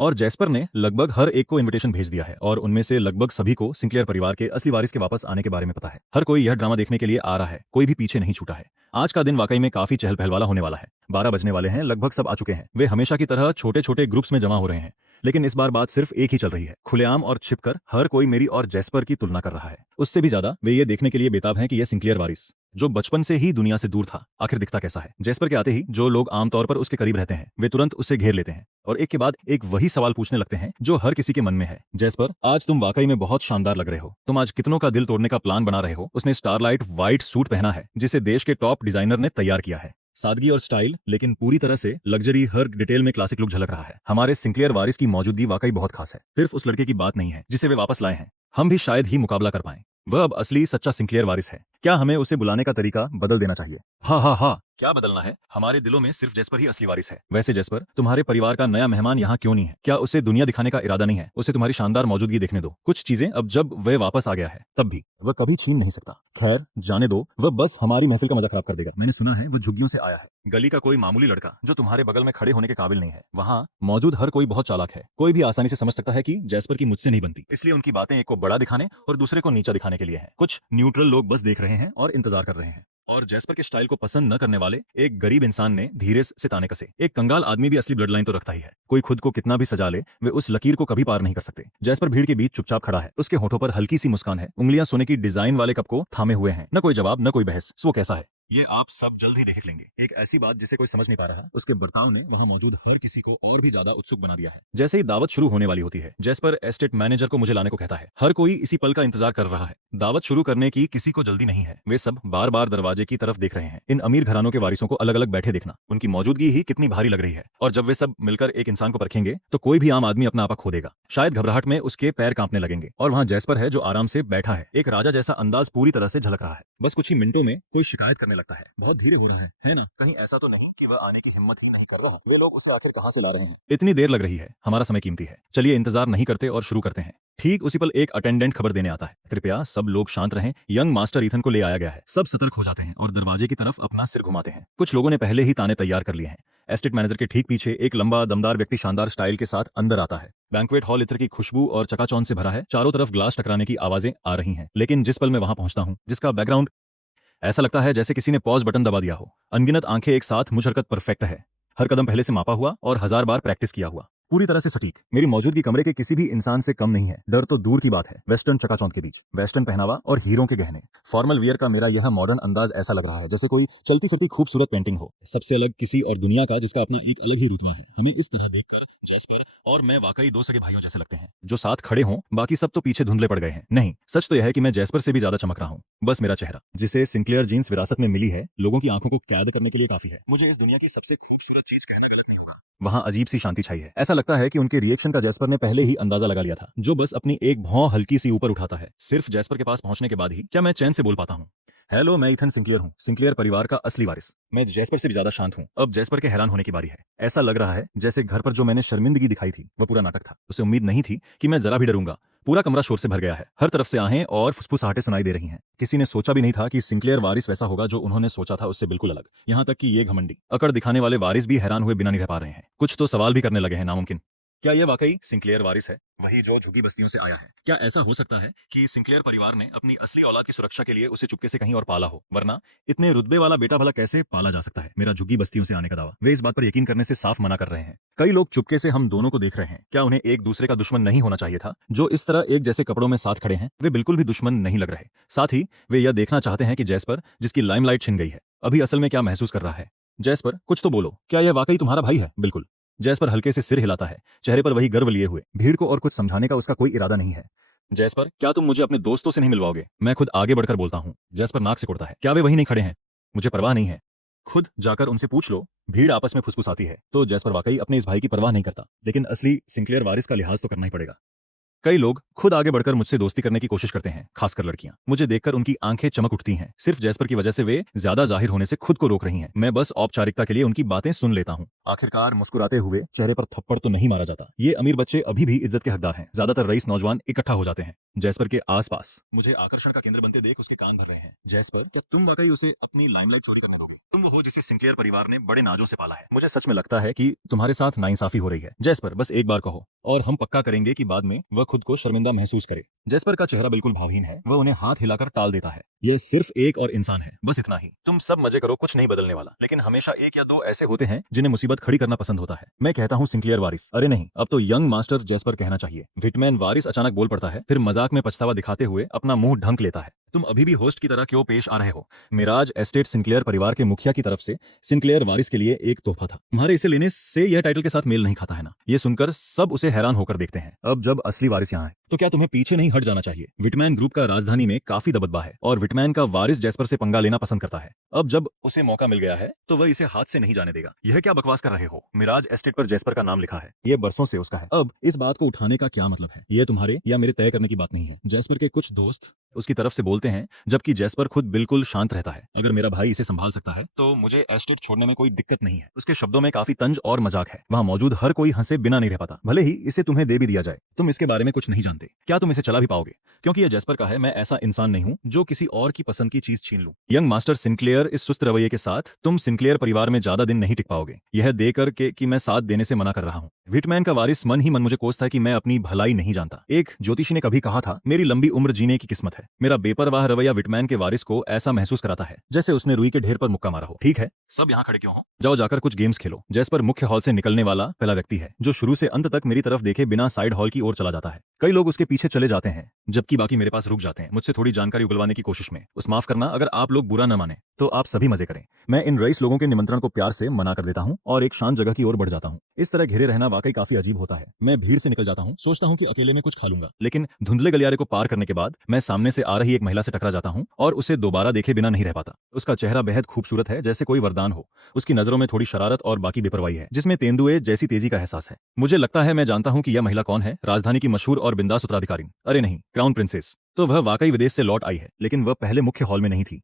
और जैस्पर ने लगभग हर एक को इनविटेशन भेज दिया है और उनमें से लगभग सभी को सिंक्लेयर परिवार के असली वारिस के वापस आने के बारे में पता है। हर कोई यह ड्रामा देखने के लिए आ रहा है, कोई भी पीछे नहीं छूटा है। आज का दिन वाकई में काफी चहल पहल वाला होने वाला है। 12 बजने वाले हैं, लगभग सब आ चुके हैं। वे हमेशा की तरह छोटे छोटे ग्रुप्स में जमा हो रहे हैं, लेकिन इस बार बात सिर्फ एक ही चल रही है। खुलेआम और छिपकर हर कोई मेरी और जैस्पर की तुलना कर रहा है। उससे भी ज्यादा वे ये देखने के लिए बेताब हैं कि यह सिंक्लेयर वारिस, जो बचपन से ही दुनिया से दूर था, आखिर दिखता कैसा है। जैस्पर के आते ही जो लोग आमतौर पर उसके करीब रहते हैं वे तुरंत उसे घेर लेते हैं और एक के बाद एक वही सवाल पूछने लगते हैं जो हर किसी के मन में है। जैस्पर, आज तुम वाकई में बहुत शानदार लग रहे हो। तुम आज कितनों का दिल तोड़ने का प्लान बना रहे हो। उसने स्टारलाइट व्हाइट सूट पहना है जिसे देश के टॉप डिजाइनर ने तैयार किया है। सादगी और स्टाइल, लेकिन पूरी तरह से लग्जरी, हर डिटेल में क्लासिक लुक झलक रहा है। हमारे सिंक्लेयर वारिस की मौजूदगी वाकई बहुत खास है। सिर्फ उस लड़के की बात नहीं है जिसे वे वापस लाए हैं, हम भी शायद ही मुकाबला कर पाएं। वह अब असली सच्चा सिंक्लेयर वारिस है। क्या हमें उसे बुलाने का तरीका बदल देना चाहिए? हाँ हाँ हाँ, क्या बदलना है? हमारे दिलों में सिर्फ जैस्पर ही असली वारिस है। वैसे जैस्पर, तुम्हारे परिवार का नया मेहमान यहाँ क्यों नहीं है? क्या उसे दुनिया दिखाने का इरादा नहीं है? उसे तुम्हारी शानदार मौजूदगी देखने दो। कुछ चीजें अब जब वह वापस आ गया है तब भी वह कभी छीन नहीं सकता। खैर जाने दो, वह बस हमारी महफिल का मजा खराब कर देगा। मैंने सुना है वह झुग्गियों से आया है। गली का कोई मामूली लड़का जो तुम्हारे बगल में खड़े होने के काबिल नहीं है। वहाँ मौजूद हर कोई बहुत चालाक है। कोई भी आसानी से समझ सकता है कि जैस्पर की मुझसे नहीं बनती, इसलिए उनकी बातें एक को बड़ा दिखाने और दूसरे को नीचा दिखाने के लिए है। कुछ न्यूट्रल लोग बस देख रहे हैं और इंतजार कर रहे हैं। और जैस्पर के स्टाइल को पसंद न करने वाले एक गरीब इंसान ने धीरे से ताने कसे। एक कंगाल आदमी भी असली ब्लड लाइन तो रखता ही है। कोई खुद को कितना भी सजा ले, वे उस लकीर को कभी पार नहीं कर सकते। जैस्पर भीड़ के बीच चुपचाप खड़ा है। उसके होठों पर हल्की सी मुस्कान है, उंगलियां सोने की डिजाइन वाले कप को थामे हुए हैं। न कोई जवाब, न कोई बहस। वो कैसा है ये आप सब जल्द ही देख लेंगे। एक ऐसी बात जिसे कोई समझ नहीं पा रहा। उसके बर्ताव ने वहां मौजूद हर किसी को और भी ज्यादा उत्सुक बना दिया है। जैसे ही दावत शुरू होने वाली होती है, जैस्पर एस्टेट मैनेजर को मुझे लाने को कहता है। हर कोई इसी पल का इंतजार कर रहा है। दावत शुरू करने की किसी को जल्दी नहीं है। वे सब बार बार दरवाजे की तरफ देख रहे हैं। इन अमीर घरानों के वारिसों को अलग अलग बैठे देखना, उनकी मौजूदगी ही कितनी भारी लग रही है। और जब वे सब मिलकर एक इंसान को परखेंगे तो कोई भी आम आदमी अपना आपा खो देगा। शायद घबराहट में उसके पैर कांपने लगेंगे। और वहां जैस्पर है जो आराम से बैठा है। एक राजा जैसा अंदाज पूरी तरह से झलक रहा है। बस कुछ ही मिनटों में कोई शिकायत करने लगता है। बहुत धीरे हो रहा है ना? कहीं ऐसा तो नहीं कि वह आने की हिम्मत ही नहीं कर रहा है? वे लोग उसे आखिर कहां से ला रहे हैं? इतनी देर लग रही है, हमारा समय कीमती है। चलिए इंतजार नहीं करते और शुरू करते हैं। ठीक उसी पल एक अटेंडेंट खबर देने आता है। कृपया सब लोग शांत रहें, यंग मास्टर ईथन को ले आया गया है। सब सतर्क हो जाते हैं और दरवाजे की तरफ अपना सिर घुमाते हैं। कुछ लोगों ने पहले ही ताने तैयार कर लिए हैं। एस्टेट मैनेजर के ठीक पीछे एक लंबा दमदार व्यक्ति शानदार स्टाइल के साथ अंदर आता है। बैंक्वेट हॉल इत्र की खुशबू और चकाचौंध से भरा है। चारों तरफ ग्लास टकराने की आवाजें आ रही हैं। लेकिन जिस पल मैं वहां पहुंचता हूं, जिसका बैकग्राउंड ऐसा लगता है जैसे किसी ने पॉज बटन दबा दिया हो। अनगिनत आंखें एक साथ, मुझ हरकत परफेक्ट है। हर कदम पहले से मापा हुआ और 1000 बार प्रैक्टिस किया हुआ। पूरी तरह से सटीक। मेरी मौजूदगी कमरे के किसी भी इंसान से कम नहीं है। डर तो दूर की बात है। वेस्टर्न चकाचौंध के बीच वेस्टर्न पहनावा और हीरों के गहने, फॉर्मल वियर का मेरा यह मॉडर्न अंदाज ऐसा लग रहा है जैसे कोई चलती फिरती खूबसूरत पेंटिंग हो। सबसे अलग किसी और दुनिया का जिसका अपना एक अलग ही रुतबा है। हमें इस तरह देखकर जैस्पर और मैं वाकई दो सगे भाइयों जैसे लगते हैं जो साथ खड़े हों। बाकी सब तो पीछे धुंधले पड़ गए हैं। नहीं, सच तो यह है कि मैं जैस्पर से भी ज्यादा चमक रहा हूँ। बस मेरा चेहरा, जिसे सिंक्लेयर जीन्स विरासत में मिली है, लोगों की आंखों को कैद करने के लिए काफी है। मुझे इस दुनिया की सबसे खूबसूरत चीज कहना गलत नहीं होगा। वहां अजीब सी शांति छाई है। ऐसा लगता है कि उनके रिएक्शन का जैस्पर ने पहले ही अंदाजा लगा लिया था, जो बस अपनी एक भौं हल्की सी ऊपर उठाता है। सिर्फ जैस्पर के पास पहुंचने के बाद ही क्या मैं चैन से बोल पाता हूँ। हेलो, मैं ईथन सिंक्लेयर हूँ, सिंक्लेयर परिवार का असली वारिस। मैं जैस्पर से भी ज्यादा शांत हूँ। अब जैस्पर के हैरान होने की बारी है। ऐसा लग रहा है जैसे घर पर जो मैंने शर्मिंदगी दिखाई थी वह पूरा नाटक था। उसे उम्मीद नहीं थी कि मैं जरा भी डरूंगा। पूरा कमरा शोर से भर गया है। हर तरफ से आहें और फुसफुसाहटें सुनाई दे रही हैं। किसी ने सोचा भी नहीं था कि सिंक्लेयर वारिस वैसा होगा जो उन्होंने सोचा था, उससे बिल्कुल अलग। यहाँ तक कि ये घमंडी अकड़ दिखाने वाले वारिस भी हैरान हुए बिना नहीं रह पा रहे हैं। कुछ तो सवाल भी करने लगे हैं, नामुमकिन। क्या यह वाकई सिंक्लेयर वारिस है, वही जो झुग्गी बस्तियों से आया है? क्या ऐसा हो सकता है कि सिंक्लेयर परिवार ने अपनी असली औलाद की सुरक्षा के लिए उसे चुपके से कहीं और पाला हो? वरना इतने रुतबे वाला बेटा भला कैसे पाला जा सकता है? मेरा झुग्गी बस्तियों से आने का दावा वे इस बात पर यकीन करने से साफ मना कर रहे हैं। कई लोग चुपके से हम दोनों को देख रहे हैं। क्या उन्हें एक दूसरे का दुश्मन नहीं होना चाहिए था? जो इस तरह एक जैसे कपड़ों में साथ खड़े हैं, वे बिल्कुल भी दुश्मन नहीं लग रहे। साथ ही वे यह देखना चाहते हैं कि जैस्पर, जिसकी लाइमलाइट छिन गई है, अभी असल में क्या महसूस कर रहा है। जैस्पर, कुछ तो बोलो। क्या यह वाकई तुम्हारा भाई है? बिल्कुल। जैस्पर हल्के से सिर हिलाता है, चेहरे पर वही गर्व लिए हुए। भीड़ को और कुछ समझाने का उसका कोई इरादा नहीं है। जैस्पर, क्या तुम मुझे अपने दोस्तों से नहीं मिलवाओगे? मैं खुद आगे बढ़कर बोलता हूँ। जैस्पर नाक से कुड़ता है। क्या वे वहीं नहीं खड़े हैं? मुझे परवाह नहीं है, खुद जाकर उनसे पूछ लो। भीड़ आपस में फुसफुसाती है। तो जैस्पर वाकई अपने इस भाई की परवाह नहीं करता, लेकिन असली सिंक्लेयर वारिस का लिहाज तो करना ही पड़ेगा। कई लोग खुद आगे बढ़कर मुझसे दोस्ती करने की कोशिश करते हैं, खासकर लड़कियां। मुझे देखकर उनकी आंखें चमक उठती हैं। सिर्फ जैस्पर की वजह से वे ज्यादा जाहिर होने से खुद को रोक रही हैं। मैं बस औपचारिकता के लिए उनकी बातें सुन लेता हूँ। आखिरकार मुस्कुराते हुए चेहरे पर थप्पड़ तो नहीं मारा जाता। ये अमीर बच्चे अभी भी इज्जत के हकदार हैं। ज्यादातर रईस नौजवान इकट्ठा हो जाते हैं जैस्पर के आसपास। मुझे आकर्षण का केंद्र बनते देख उसके कान भर रहे हैं। जैस्पर, क्या तुम वाकई उसे अपनी लाइमलाइट चोरी करने दोगे? तुम वो हो जिसे सिंक्लेयर परिवार ने बड़े नाजों से पाला है। मुझे सच में लगता है कि तुम्हारे साथ नाइंसाफी हो रही है। जैस्पर, बस एक बार कहो और हम पक्का करेंगे कि बाद में वह खुद को शर्मिंदा महसूस करे। जैस्पर का चेहरा बिल्कुल भावहीन है। वह उन्हें हाथ हिलाकर टाल देता है। यह सिर्फ एक और इंसान है, बस इतना ही। तुम सब मजे करो, कुछ नहीं बदलने वाला। लेकिन हमेशा एक या दो ऐसे होते हैं जिन्हें मुसीबत खड़ी करना पसंद होता है। मैं कहता हूँ सिंक्लेयर वारिस। अरे नहीं, अब तो यंग मास्टर जैस्पर कहना चाहिए। विटमैन वारिस अचानक बोल पड़ता है, फिर मजाक में पछतावा दिखाते हुए अपना मुंह ढंक लेता है। तुम अभी भी होस्ट की तरह क्यों पेश आ रहे हो? मिराज एस्टेट सिंक्लेयर परिवार के मुखिया की तरफ से सिंक्लेयर वारिस के लिए एक तोहफा था। तुम्हारे इसे लेने से यह टाइटल के साथ मेल नहीं खाता है ना? ये सुनकर सब उसे हैरान होकर देखते हैं। अब जब असली वारिस यहाँ है तो क्या तुम्हें पीछे नहीं हट जाना चाहिए? विटमैन ग्रुप का राजधानी में काफी दबदबा है और विटमैन का वारिस जैस्पर से पंगा लेना पसंद करता है। अब जब उसे मौका मिल गया है तो वह इसे हाथ से नहीं जाने देगा। यह क्या बकवास कर रहे हो? मिराज एस्टेट पर जैस्पर का नाम लिखा है। यह बरसों से उसका है। अब इस बात को उठाने का क्या मतलब है? यह तुम्हारे या मेरे तय करने की बात नहीं है। जैस्पर के कुछ दोस्त उसकी तरफ से बोलते हैं, जबकि जैस्पर खुद बिल्कुल शांत रहता है। अगर मेरा भाई इसे संभाल सकता है तो मुझे एस्टेट छोड़ने में कोई दिक्कत नहीं है। उसके शब्दों में काफी तंज और मजाक है। वहां मौजूद हर कोई हंसे बिना नहीं रह पाता, भले ही इसे तुम्हें दे भी दिया जाए। तुम इसके बारे में कुछ नहीं जानते। क्या तुम इसे चला भी पाओगे? क्योंकि यह जैस्पर का है। मैं ऐसा इंसान नहीं हूं जो किसी और की पसंद की चीज छीन लूं। यंग मास्टर सिंक्लेयर, इस सुस्त रवैये के साथ तुम सिंक्लेयर परिवार में ज्यादा दिन नहीं टिक पाओगे। यह देकर के कि मैं साथ देने से मना कर रहा हूं। विटमैन का वारिस मन ही मन मुझे कोसता है कि मैं अपनी भलाई नहीं जानता। एक ज्योतिषी ने कभी कहा था, मेरी लंबी उम्र जीने की किस्मत है। मेरा बेपरवाह रवैया विटमैन के वारिस को ऐसा महसूस कराता है जैसे उसने रुई के ढेर पर मुक्का मारा हो। ठीक है, सब यहाँ खड़े क्यों हो? जाओ जाकर कुछ गेम्स खेलो। जैस्पर मुख्य हॉल से निकलने वाला पहला व्यक्ति है जो शुरू से अंत तक मेरी तरफ देखे बिना साइड हॉल की ओर चला जाता है। कई लोग उसके पीछे चले जाते हैं जबकि बाकी मेरे पास रुक जाते हैं, मुझसे थोड़ी जानकारी उगलवाने की कोशिश में। उस माफ करना, अगर आप लोग बुरा न माने तो आप सभी मजे करें। मैं इन रईस लोगों के निमंत्रण को प्यार से मना कर देता हूँ और एक शांत जगह की ओर बढ़ जाता हूँ। इस तरह घिरे रहना वाकई काफी अजीब होता है। मैं भीड़ से निकल जाता हूँ, सोचता हूँ कि अकेले में कुछ खा लूंगा, लेकिन धुंधले गलियारे को पार करने के बाद मैं सामने से आ रही एक महिला से टकरा जाता हूँ और उसे दोबारा देखे बिना नहीं रह पाता। उसका चेहरा बेहद खूबसूरत है, जैसे कोई वरदान हो। उसकी नजरों में थोड़ी शरारत और बाकी बेपरवाही है, जिसमें तेंदुए जैसी तेजी का एहसास है। मुझे लगता है मैं जानता हूँ कि यह महिला कौन है। राजधानी की मशहूर और बिंदास उत्तराधिकारी, अरे नहीं, क्राउन प्रिंसेस। तो वह वाकई विदेश से लौट आई है, लेकिन वह पहले मुख्य हॉल में नहीं थी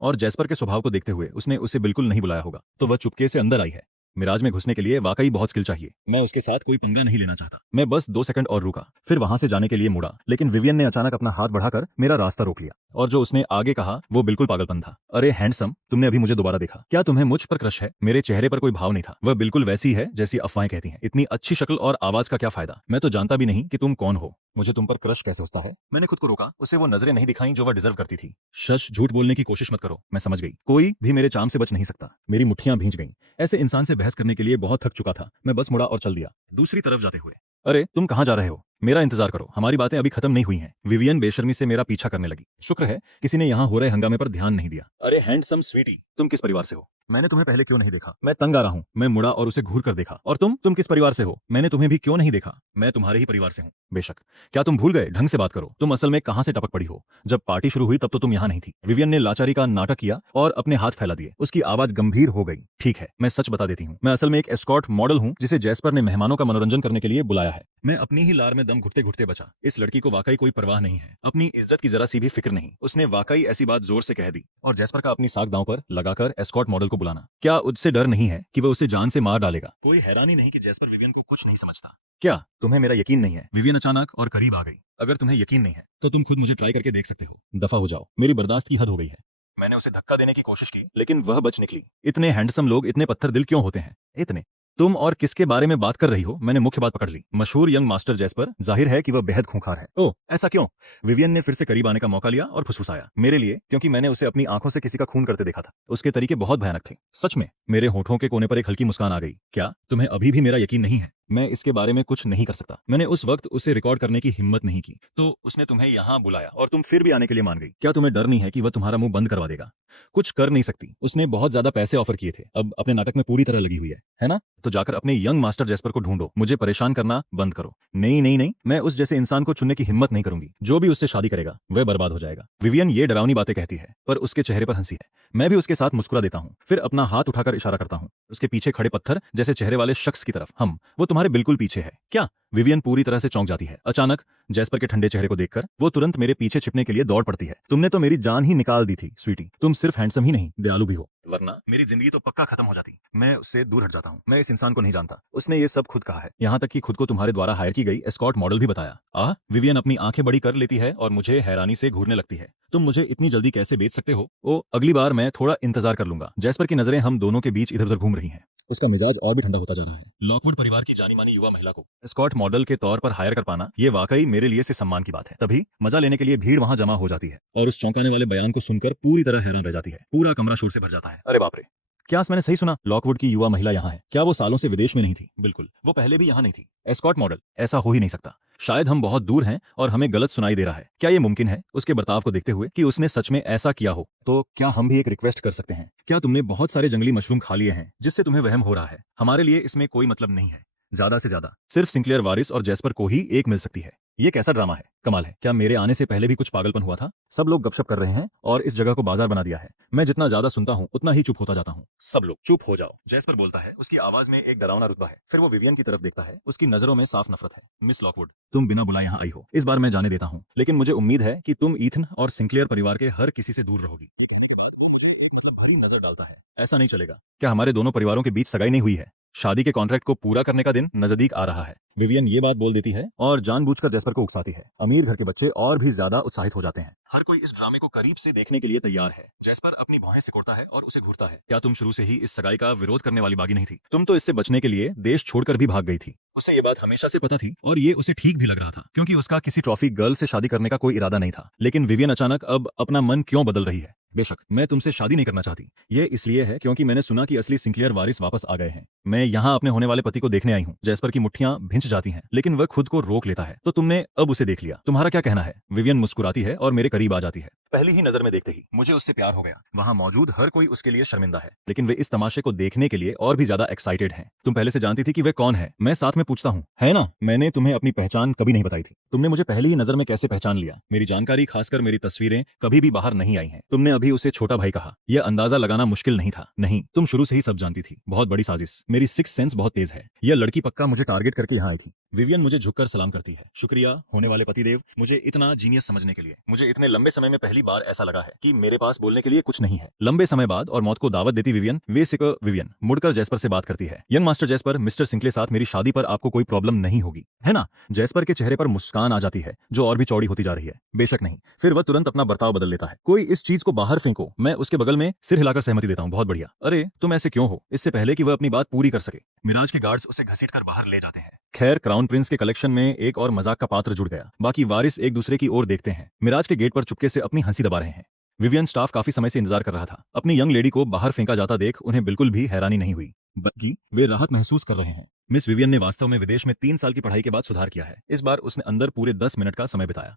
और जैस्पर के स्वभाव को देखते हुए उसने उसे बिल्कुल नहीं बुलाया होगा, तो वह चुपके से अंदर आई है। मिराज में घुसने के लिए वाकई बहुत स्किल चाहिए। मैं उसके साथ कोई पंगा नहीं लेना चाहता। मैं बस 2 सेकंड और रुका, फिर वहां से जाने के लिए मुड़ा, लेकिन विवियन ने अचानक अपना हाथ बढ़ाकर मेरा रास्ता रोक लिया और जो उसने आगे कहा वो बिल्कुल पागलपन था। अरे हैंडसम, तुमने अभी मुझे दोबारा देखा। क्या तुम्हें मुझ पर क्रश है? मेरे चेहरे पर कोई भाव नहीं था। वह बिल्कुल वैसी है जैसी अफवाहें कहती हैं। इतनी अच्छी शक्ल और आवाज का क्या फायदा? मैं तो जानता भी नहीं कि तुम कौन हो। मुझे तुम पर क्रश कैसे होता है? मैंने खुद को रोका। उसे वो नजरें नहीं दिखाई जो वह डिजर्व करती थी। शश, झूठ बोलने की कोशिश मत करो। मैं समझ गई, कोई भी मेरे चाम से बच नहीं सकता। मेरी मुट्ठियां भींच गईं। ऐसे इंसान से बहस करने के लिए बहुत थक चुका था। मैं बस मुड़ा और चल दिया, दूसरी तरफ जाते हुए। अरे तुम कहाँ जा रहे हो? मेरा इंतजार करो, हमारी बातें अभी खत्म नहीं हुई हैं। विवियन बेशर्मी से मेरा पीछा करने लगी। शुक्र है किसी ने यहाँ हो रहे हंगामे पर ध्यान नहीं दिया। अरे हैंडसम स्वीटी, तुम किस परिवार से हो? मैंने तुम्हें पहले क्यों नहीं देखा? मैं तंग आ रहा हूँ। मैं मुड़ा और उसे घूर कर देखा। और तुम किस परिवार से हो? मैंने तुम्हें भी क्यों नहीं देखा? मैं तुम्हारे ही परिवार से हूँ। बेशक। क्या तुम भूल गए? ढंग से बात करो। तुम असल में कहाँ से टपक पड़ी हो? जब पार्टी शुरू हुई तब तो तुम यहाँ नहीं थी। विवियन ने लाचारी का नाटक किया और अपने हाथ फैला दिए। उसकी आवाज गंभीर हो गई। ठीक है, मैं सच बता देती हूँ। मैं असल में एक एस्कॉर्ट मॉडल हूँ जिसे जैस्पर ने मेहमानों का मनोरंजन करने के लिए बुलाया है। मैं अपनी ही लार में दम घुटते घुटते बचा। इस लड़की को वाकई कोई परवाह नहीं है, अपनी इज्जत की जरा सी भी फिक्र नहीं। उसने वाकई ऐसी बात जोर से कह दी और जैस्पर का अपनी साख दांव पर लगाकर एस्कॉर्ट मॉडल को बुलाना, क्या उससे डर नहीं है कि वह उसे जान से मार डालेगा? कोई हैरानी नहीं कि जैस्पर विवियन को कुछ नहीं समझता। क्या तुम्हें मेरा यकीन नहीं है? विवियन अचानक और करीब आ गई। अगर तुम्हें यकीन नहीं है तो तुम खुद मुझे ट्राई करके देख सकते हो। दफा हो जाओ, मेरी बर्दाश्त की हद हो गई है। मैंने उसे धक्का देने की कोशिश की लेकिन वह बच निकली। इतने हैंडसम लोग इतने पत्थर दिल क्यों होते हैं? इतने। तुम और किसके बारे में बात कर रही हो? मैंने मुख्य बात पकड़ ली। मशहूर यंग मास्टर जैस्पर। जाहिर है कि वह बेहद खूंखार है। ओह, ऐसा क्यों? विवियन ने फिर से करीब आने का मौका लिया और फुसफुसाया। मेरे लिए, क्योंकि मैंने उसे अपनी आंखों से किसी का खून करते देखा था। उसके तरीके बहुत भयानक थे। सच में। मेरे होठों के कोने पर एक हल्की मुस्कान आ गई। क्या तुम्हें अभी भी मेरा यकीन नहीं है? मैं इसके बारे में कुछ नहीं कर सकता। मैंने उस वक्त उसे रिकॉर्ड करने की हिम्मत नहीं की, तो उसने तुम्हें यहाँ बुलाया और तुम फिर भी आने के लिए मान गई। क्या तुम्हें डर नहीं है कि वह तुम्हारा मुंह बंद करवा देगा? कुछ कर नहीं सकती। उसने बहुत ज्यादा पैसे ऑफर किए थे, अब अपने नाटक में पूरी तरह लगी हुई है ना? तो जाकर अपने यंग मास्टर जैस्पर को ढूंढो। मुझे परेशान करना बंद करो। नहीं नहीं नहीं, मैं उस जैसे इंसान को चुनने की हिम्मत नहीं करूंगी। जो भी उससे शादी करेगा वह बर्बाद हो जाएगा। विवियन ये डरावनी बातें कहती है पर उसके चेहरे पर हंसी है। मैं भी उसके साथ मुस्कुरा देता हूँ, फिर अपना हाथ उठाकर इशारा करता हूँ उसके पीछे खड़े पत्थर जैसे चेहरे वाले शख्स की तरफ। वो तुम्हारे बिल्कुल पीछे है। क्या? विवियन पूरी तरह से चौंक जाती है। अचानक जैस्पर के ठंडे चेहरे को देखकर वो तुरंत मेरे पीछे छिपने के लिए दौड़ पड़ती है। तुमने तो मेरी जान ही निकाल दी थी स्वीटी। तुम सिर्फ हैंडसम ही नहीं, दयालु भी हो, वरना मेरी जिंदगी तो पक्का खत्म हो जाती। मैं उससे दूर हट जाता हूँ। मैं इस इंसान को नहीं जानता। उसने ये सब खुद कहा है, यहाँ तक कि खुद को तुम्हारे द्वारा हायर की गई एस्कॉर्ट मॉडल भी बताया। विवियन अपनी आंखें बड़ी कर लेती है और मुझे हैरानी से घूरने लगती है। तुम मुझे इतनी जल्दी कैसे बेच सकते हो? ओ, अगली बार मैं थोड़ा इंतजार कर लूंगा। जैस्पर की नजरें हम दोनों के बीच इधर उधर घूम रही हैं। उसका मिजाज और भी ठंडा होता जा रहा है। लॉकवुड परिवार की जानी मानी युवा महिला को एस्कॉर्ट मॉडल के तौर पर हायर कर पाना, ये वाकई मेरे लिए से सम्मान की बात है। तभी मजा लेने के लिए भीड़ वहां जमा हो जाती है और उस चौंकाने वाले बयान को सुनकर पूरी तरह हैरान रह जाती है। पूरा कमरा शोर से भर जाता है। अरे बाप रे, क्या मैंने सही सुना? लॉकवुड की युवा महिला यहाँ है? क्या वो सालों से विदेश में नहीं थी? बिल्कुल, वो पहले भी यहाँ नहीं थी। Escort model? ऐसा हो ही नहीं सकता। शायद हम बहुत दूर हैं और हमें गलत सुनाई दे रहा है। क्या ये मुमकिन है, उसके बर्ताव को देखते हुए, कि उसने सच में ऐसा किया हो? तो क्या हम भी एक रिक्वेस्ट कर सकते हैं? क्या तुमने बहुत सारे जंगली मशरूम खा लिए हैं जिससे तुम्हें वहम हो रहा है? हमारे लिए इसमें कोई मतलब नहीं है। ज्यादा से ज्यादा सिर्फ सिंक्लेयर वारिस और जैस्पर को ही एक मिल सकती है। ये कैसा ड्रामा है? कमाल है। क्या मेरे आने से पहले भी कुछ पागलपन हुआ था? सब लोग गपशप कर रहे हैं और इस जगह को बाजार बना दिया है। मैं जितना ज्यादा सुनता हूँ उतना ही चुप होता जाता हूँ। सब लोग चुप हो जाओ, जैस्पर बोलता है। उसकी आवाज में एक डरावना रुतबा है। फिर वो विवियन की तरफ देखता है। उसकी नजरों में साफ नफरत है। मिस लॉकवुड, तुम बिना बुलाए यहाँ आई हो। इस बार मैं जाने देता हूँ, लेकिन मुझे उम्मीद है कि तुम ईथन और सिंक्लेयर परिवार के हर किसी से दूर रहोगी। मुझे एक मतलब भरी नजर डालता है। ऐसा नहीं चलेगा। क्या हमारे दोनों परिवारों के बीच सगाई नहीं हुई है? शादी के कॉन्ट्रैक्ट को पूरा करने का दिन नजदीक आ रहा है। विवियन ये बात बोल देती है और जानबूझकर जैस्पर को उकसाती है। अमीर घर के बच्चे और भी ज्यादा उत्साहित हो जाते हैं। हर कोई इस ड्रामे को करीब से देखने के लिए तैयार है। जैस्पर अपनी भौहें सिकुड़ता है और उसे घूरता है। क्या तुम शुरू से ही इस सगाई का विरोध करने वाली बागी नहीं थी? तुम तो इससे बचने के लिए देश छोड़कर भी भाग गई थी। उसे ये बात हमेशा से पता थी और ये उसे ठीक भी लग रहा था, क्योंकि उसका किसी ट्रॉफी गर्ल से शादी करने का कोई इरादा नहीं था। लेकिन विवियन अचानक अब अपना मन क्यों बदल रही है? बेशक मैं तुमसे शादी नहीं करना चाहती। ये इसलिए है क्योंकि मैंने सुना कि असली सिंक्लियर वारिस वापस आ गए हैं। मैं यहाँ अपने होने वाले पति को देखने आई हूँ। जैस्पर की मुट्ठियां भिंच जाती हैं, लेकिन वह खुद को रोक लेता है। तो तुमने अब उसे देख लिया, तुम्हारा क्या कहना है? विवियन मुस्कुराती है और मेरे करीब आ जाती है। पहली ही नजर में देखते ही मुझे उससे प्यार हो गया। वहाँ मौजूद हर कोई उसके लिए शर्मिंदा है, लेकिन वे इस तमाशे को देखने के लिए और भी ज्यादा एक्साइटेड हैं। तुम पहले से जानती थी कि वे कौन है? मैं साथ में पूछता हूँ, है ना? मैंने तुम्हें अपनी पहचान कभी नहीं बताई थी। तुमने मुझे पहली ही नजर में कैसे पहचान लिया? मेरी जानकारी, खासकर मेरी तस्वीरें कभी भी बाहर नहीं आई हैं। तुमने अभी उसे छोटा भाई कहा। यह अंदाजा लगाना मुश्किल नहीं था। नहीं, तुम शुरू से ही सब जानती थी। बहुत बड़ी साजिश। मेरी सिक्स सेंस बहुत तेज है। यह लड़की पक्का मुझे टारगेट करके यहाँ आई थी। विवियन मुझे झुककर सलाम करती है। शुक्रिया होने वाले पतिदेव, मुझे इतना जीनियस समझने के लिए। मुझे इतने लंबे समय में पहली बार ऐसा लगा है कि मेरे पास बोलने के लिए कुछ नहीं है। लंबे समय बाद और मौत को दावत देती विवियन विवियन मुड़कर जैस्पर से बात करती है। यंग मास्टर जैस्पर, मिस्टर सिंक्ले साथ मेरी शादी पर आपको कोई प्रॉब्लम नहीं होगी, है ना? जैस्पर के चेहरे पर मुस्कान आ जाती है जो और भी चौड़ी होती जा रही है। बेशक नहीं। फिर वह तुरंत अपना बर्ताव बदल लेता है। कोई इस चीज को बाहर फेंको। मैं उसके बगल में सिर हिलाकर सहमति देता हूँ। बहुत बढ़िया। अरे तुम ऐसे क्यों हो? इससे पहले कि वह अपनी बात पूरी कर सके, मिराज के गार्ड्स उसे घसीटकर बाहर ले जाते हैं। खैर, क्राउन प्रिंस के कलेक्शन में एक और मजाक का पात्र जुड़ गया। बाकी वारिस एक दूसरे की ओर देखते हैं। मिराज के गेट पर चुपके से अपनी हंसी दबा रहे हैं। विवियन स्टाफ काफी समय से इंतजार कर रहा था। अपनी यंग लेडी को बाहर फेंका जाता देख उन्हें बिल्कुल भी हैरानी नहीं हुई, बल्कि वे राहत महसूस कर रहे हैं। मिस विवियन ने वास्तव में विदेश में 3 साल की पढ़ाई के बाद सुधार किया है। इस बार उसने अंदर पूरे 10 मिनट का समय बिताया।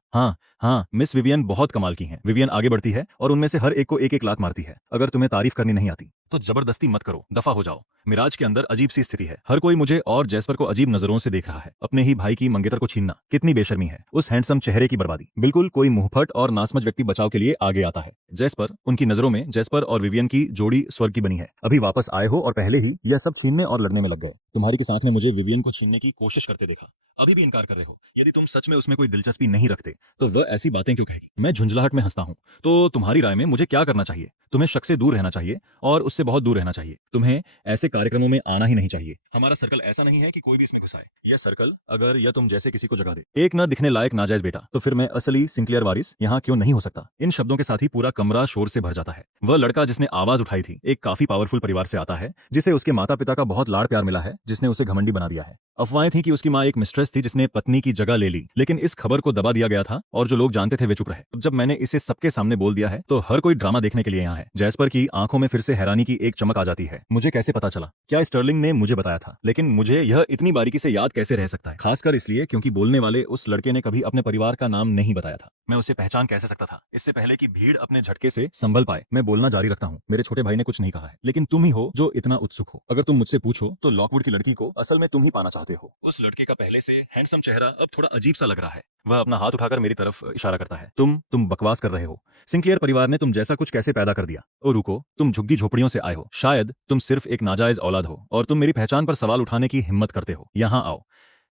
हाँ, मिस विवियन बहुत कमाल की हैं। विवियन आगे बढ़ती है और उनमें से हर एक को एक एक लात मारती है। अगर तुम्हें तारीफ करनी नहीं आती तो जबरदस्ती मत करो, दफा हो जाओ। मिराज के अंदर अजीब सी स्थिति है। हर कोई मुझे और जैस्पर को अजीब नजरों से देख रहा है। अपने ही भाई की मंगेतर को छीनना कितनी बेशर्मी है। उस हैंडसम चेहरे की बर्बादी। बिल्कुल कोई मुंहफट और नासमझ व्यक्ति बचाव के लिए आगे आता है। जैस्पर, उनकी नजरों में जैस्पर और विवियन की जोड़ी स्वर्ग की बनी है। अभी वापस आए हो और पहले ही यह सब छीनने और लड़ने में लग गए। तुम्हारी किस आंख ने मुझे विवियन को छीनने की कोशिश करते देखा? अभी भी इनकार कर रहे हो? यदि तुम सच में उसमें कोई दिलचस्पी नहीं रखते तो वह ऐसी बातें क्यों कहेगी? मैं झुंझलाहट में हंसता हूँ। तो तुम्हारी राय में मुझे क्या करना चाहिए? तुम्हें शक से दूर रहना चाहिए और उससे बहुत दूर रहना चाहिए। तुम्हें ऐसे कार्यक्रमों में आना ही नहीं चाहिए। हमारा सर्कल ऐसा नहीं है कि कोई भी इसमें घुसाए। यह सर्कल अगर यह तुम जैसे किसी को जगा दे, एक न दिखने लायक नाजायज बेटा, तो फिर मैं असली सिंक्लियर वारिस यहाँ क्यों नहीं हो सकता? इन शब्दों के साथ ही पूरा कमरा शोर से भर जाता है। वह लड़का जिसने आवाज उठाई थी एक काफी पावरफुल परिवार से आता है, जिसे उसके माता पिता का बहुत लाड़ प्यार मिला है, जिसने उसे घमंडी बना दिया है। अफवाहें थी कि उसकी माँ एक मिस्ट्रेस थी जिसने पत्नी की जगह ले ली, लेकिन इस खबर को दबा दिया गया था और जो लोग जानते थे वे चुप रहे। अब जब मैंने इसे सबके सामने बोल दिया है तो हर कोई ड्रामा देखने के लिए यहाँ है। जैस्पर की आंखों में फिर से हैरानी की एक चमक आ जाती है। मुझे कैसे पता चला? क्या स्टर्लिंग ने मुझे बताया था? लेकिन मुझे यह इतनी बारीकी से याद कैसे रह सकता है? खासकर इसलिए क्योंकि बोलने वाले उस लड़के ने कभी अपने परिवार का नाम नहीं बताया था। मैं उसे पहचान कैसे सकता था? इससे पहले कि भीड़ अपने झटके से संभल पाए, मैं बोलना जारी रखता हूँ। मेरे छोटे भाई ने कुछ नहीं कहा है, लेकिन तुम ही हो जो इतना उत्सुक हो। अगर तुम मुझसे पूछो तो लॉकवुड की लड़की को असल में तुम ही पाना चाहते हो। उस लड़के का पहले से हैंडसम चेहरा अब थोड़ा अजीब सा लग रहा है। वह अपना हाथ उठाकर मेरी तरफ इशारा करता है। तुम बकवास कर रहे हो। सिंक्लियर परिवार ने तुम जैसा कुछ कैसे पैदा कर दिया? ओ रुको, तुम झुग्गी झोपड़ियों से आए हो। शायद तुम सिर्फ एक नाजायज औलाद हो और तुम मेरी पहचान पर सवाल उठाने की हिम्मत करते हो। यहाँ आओ।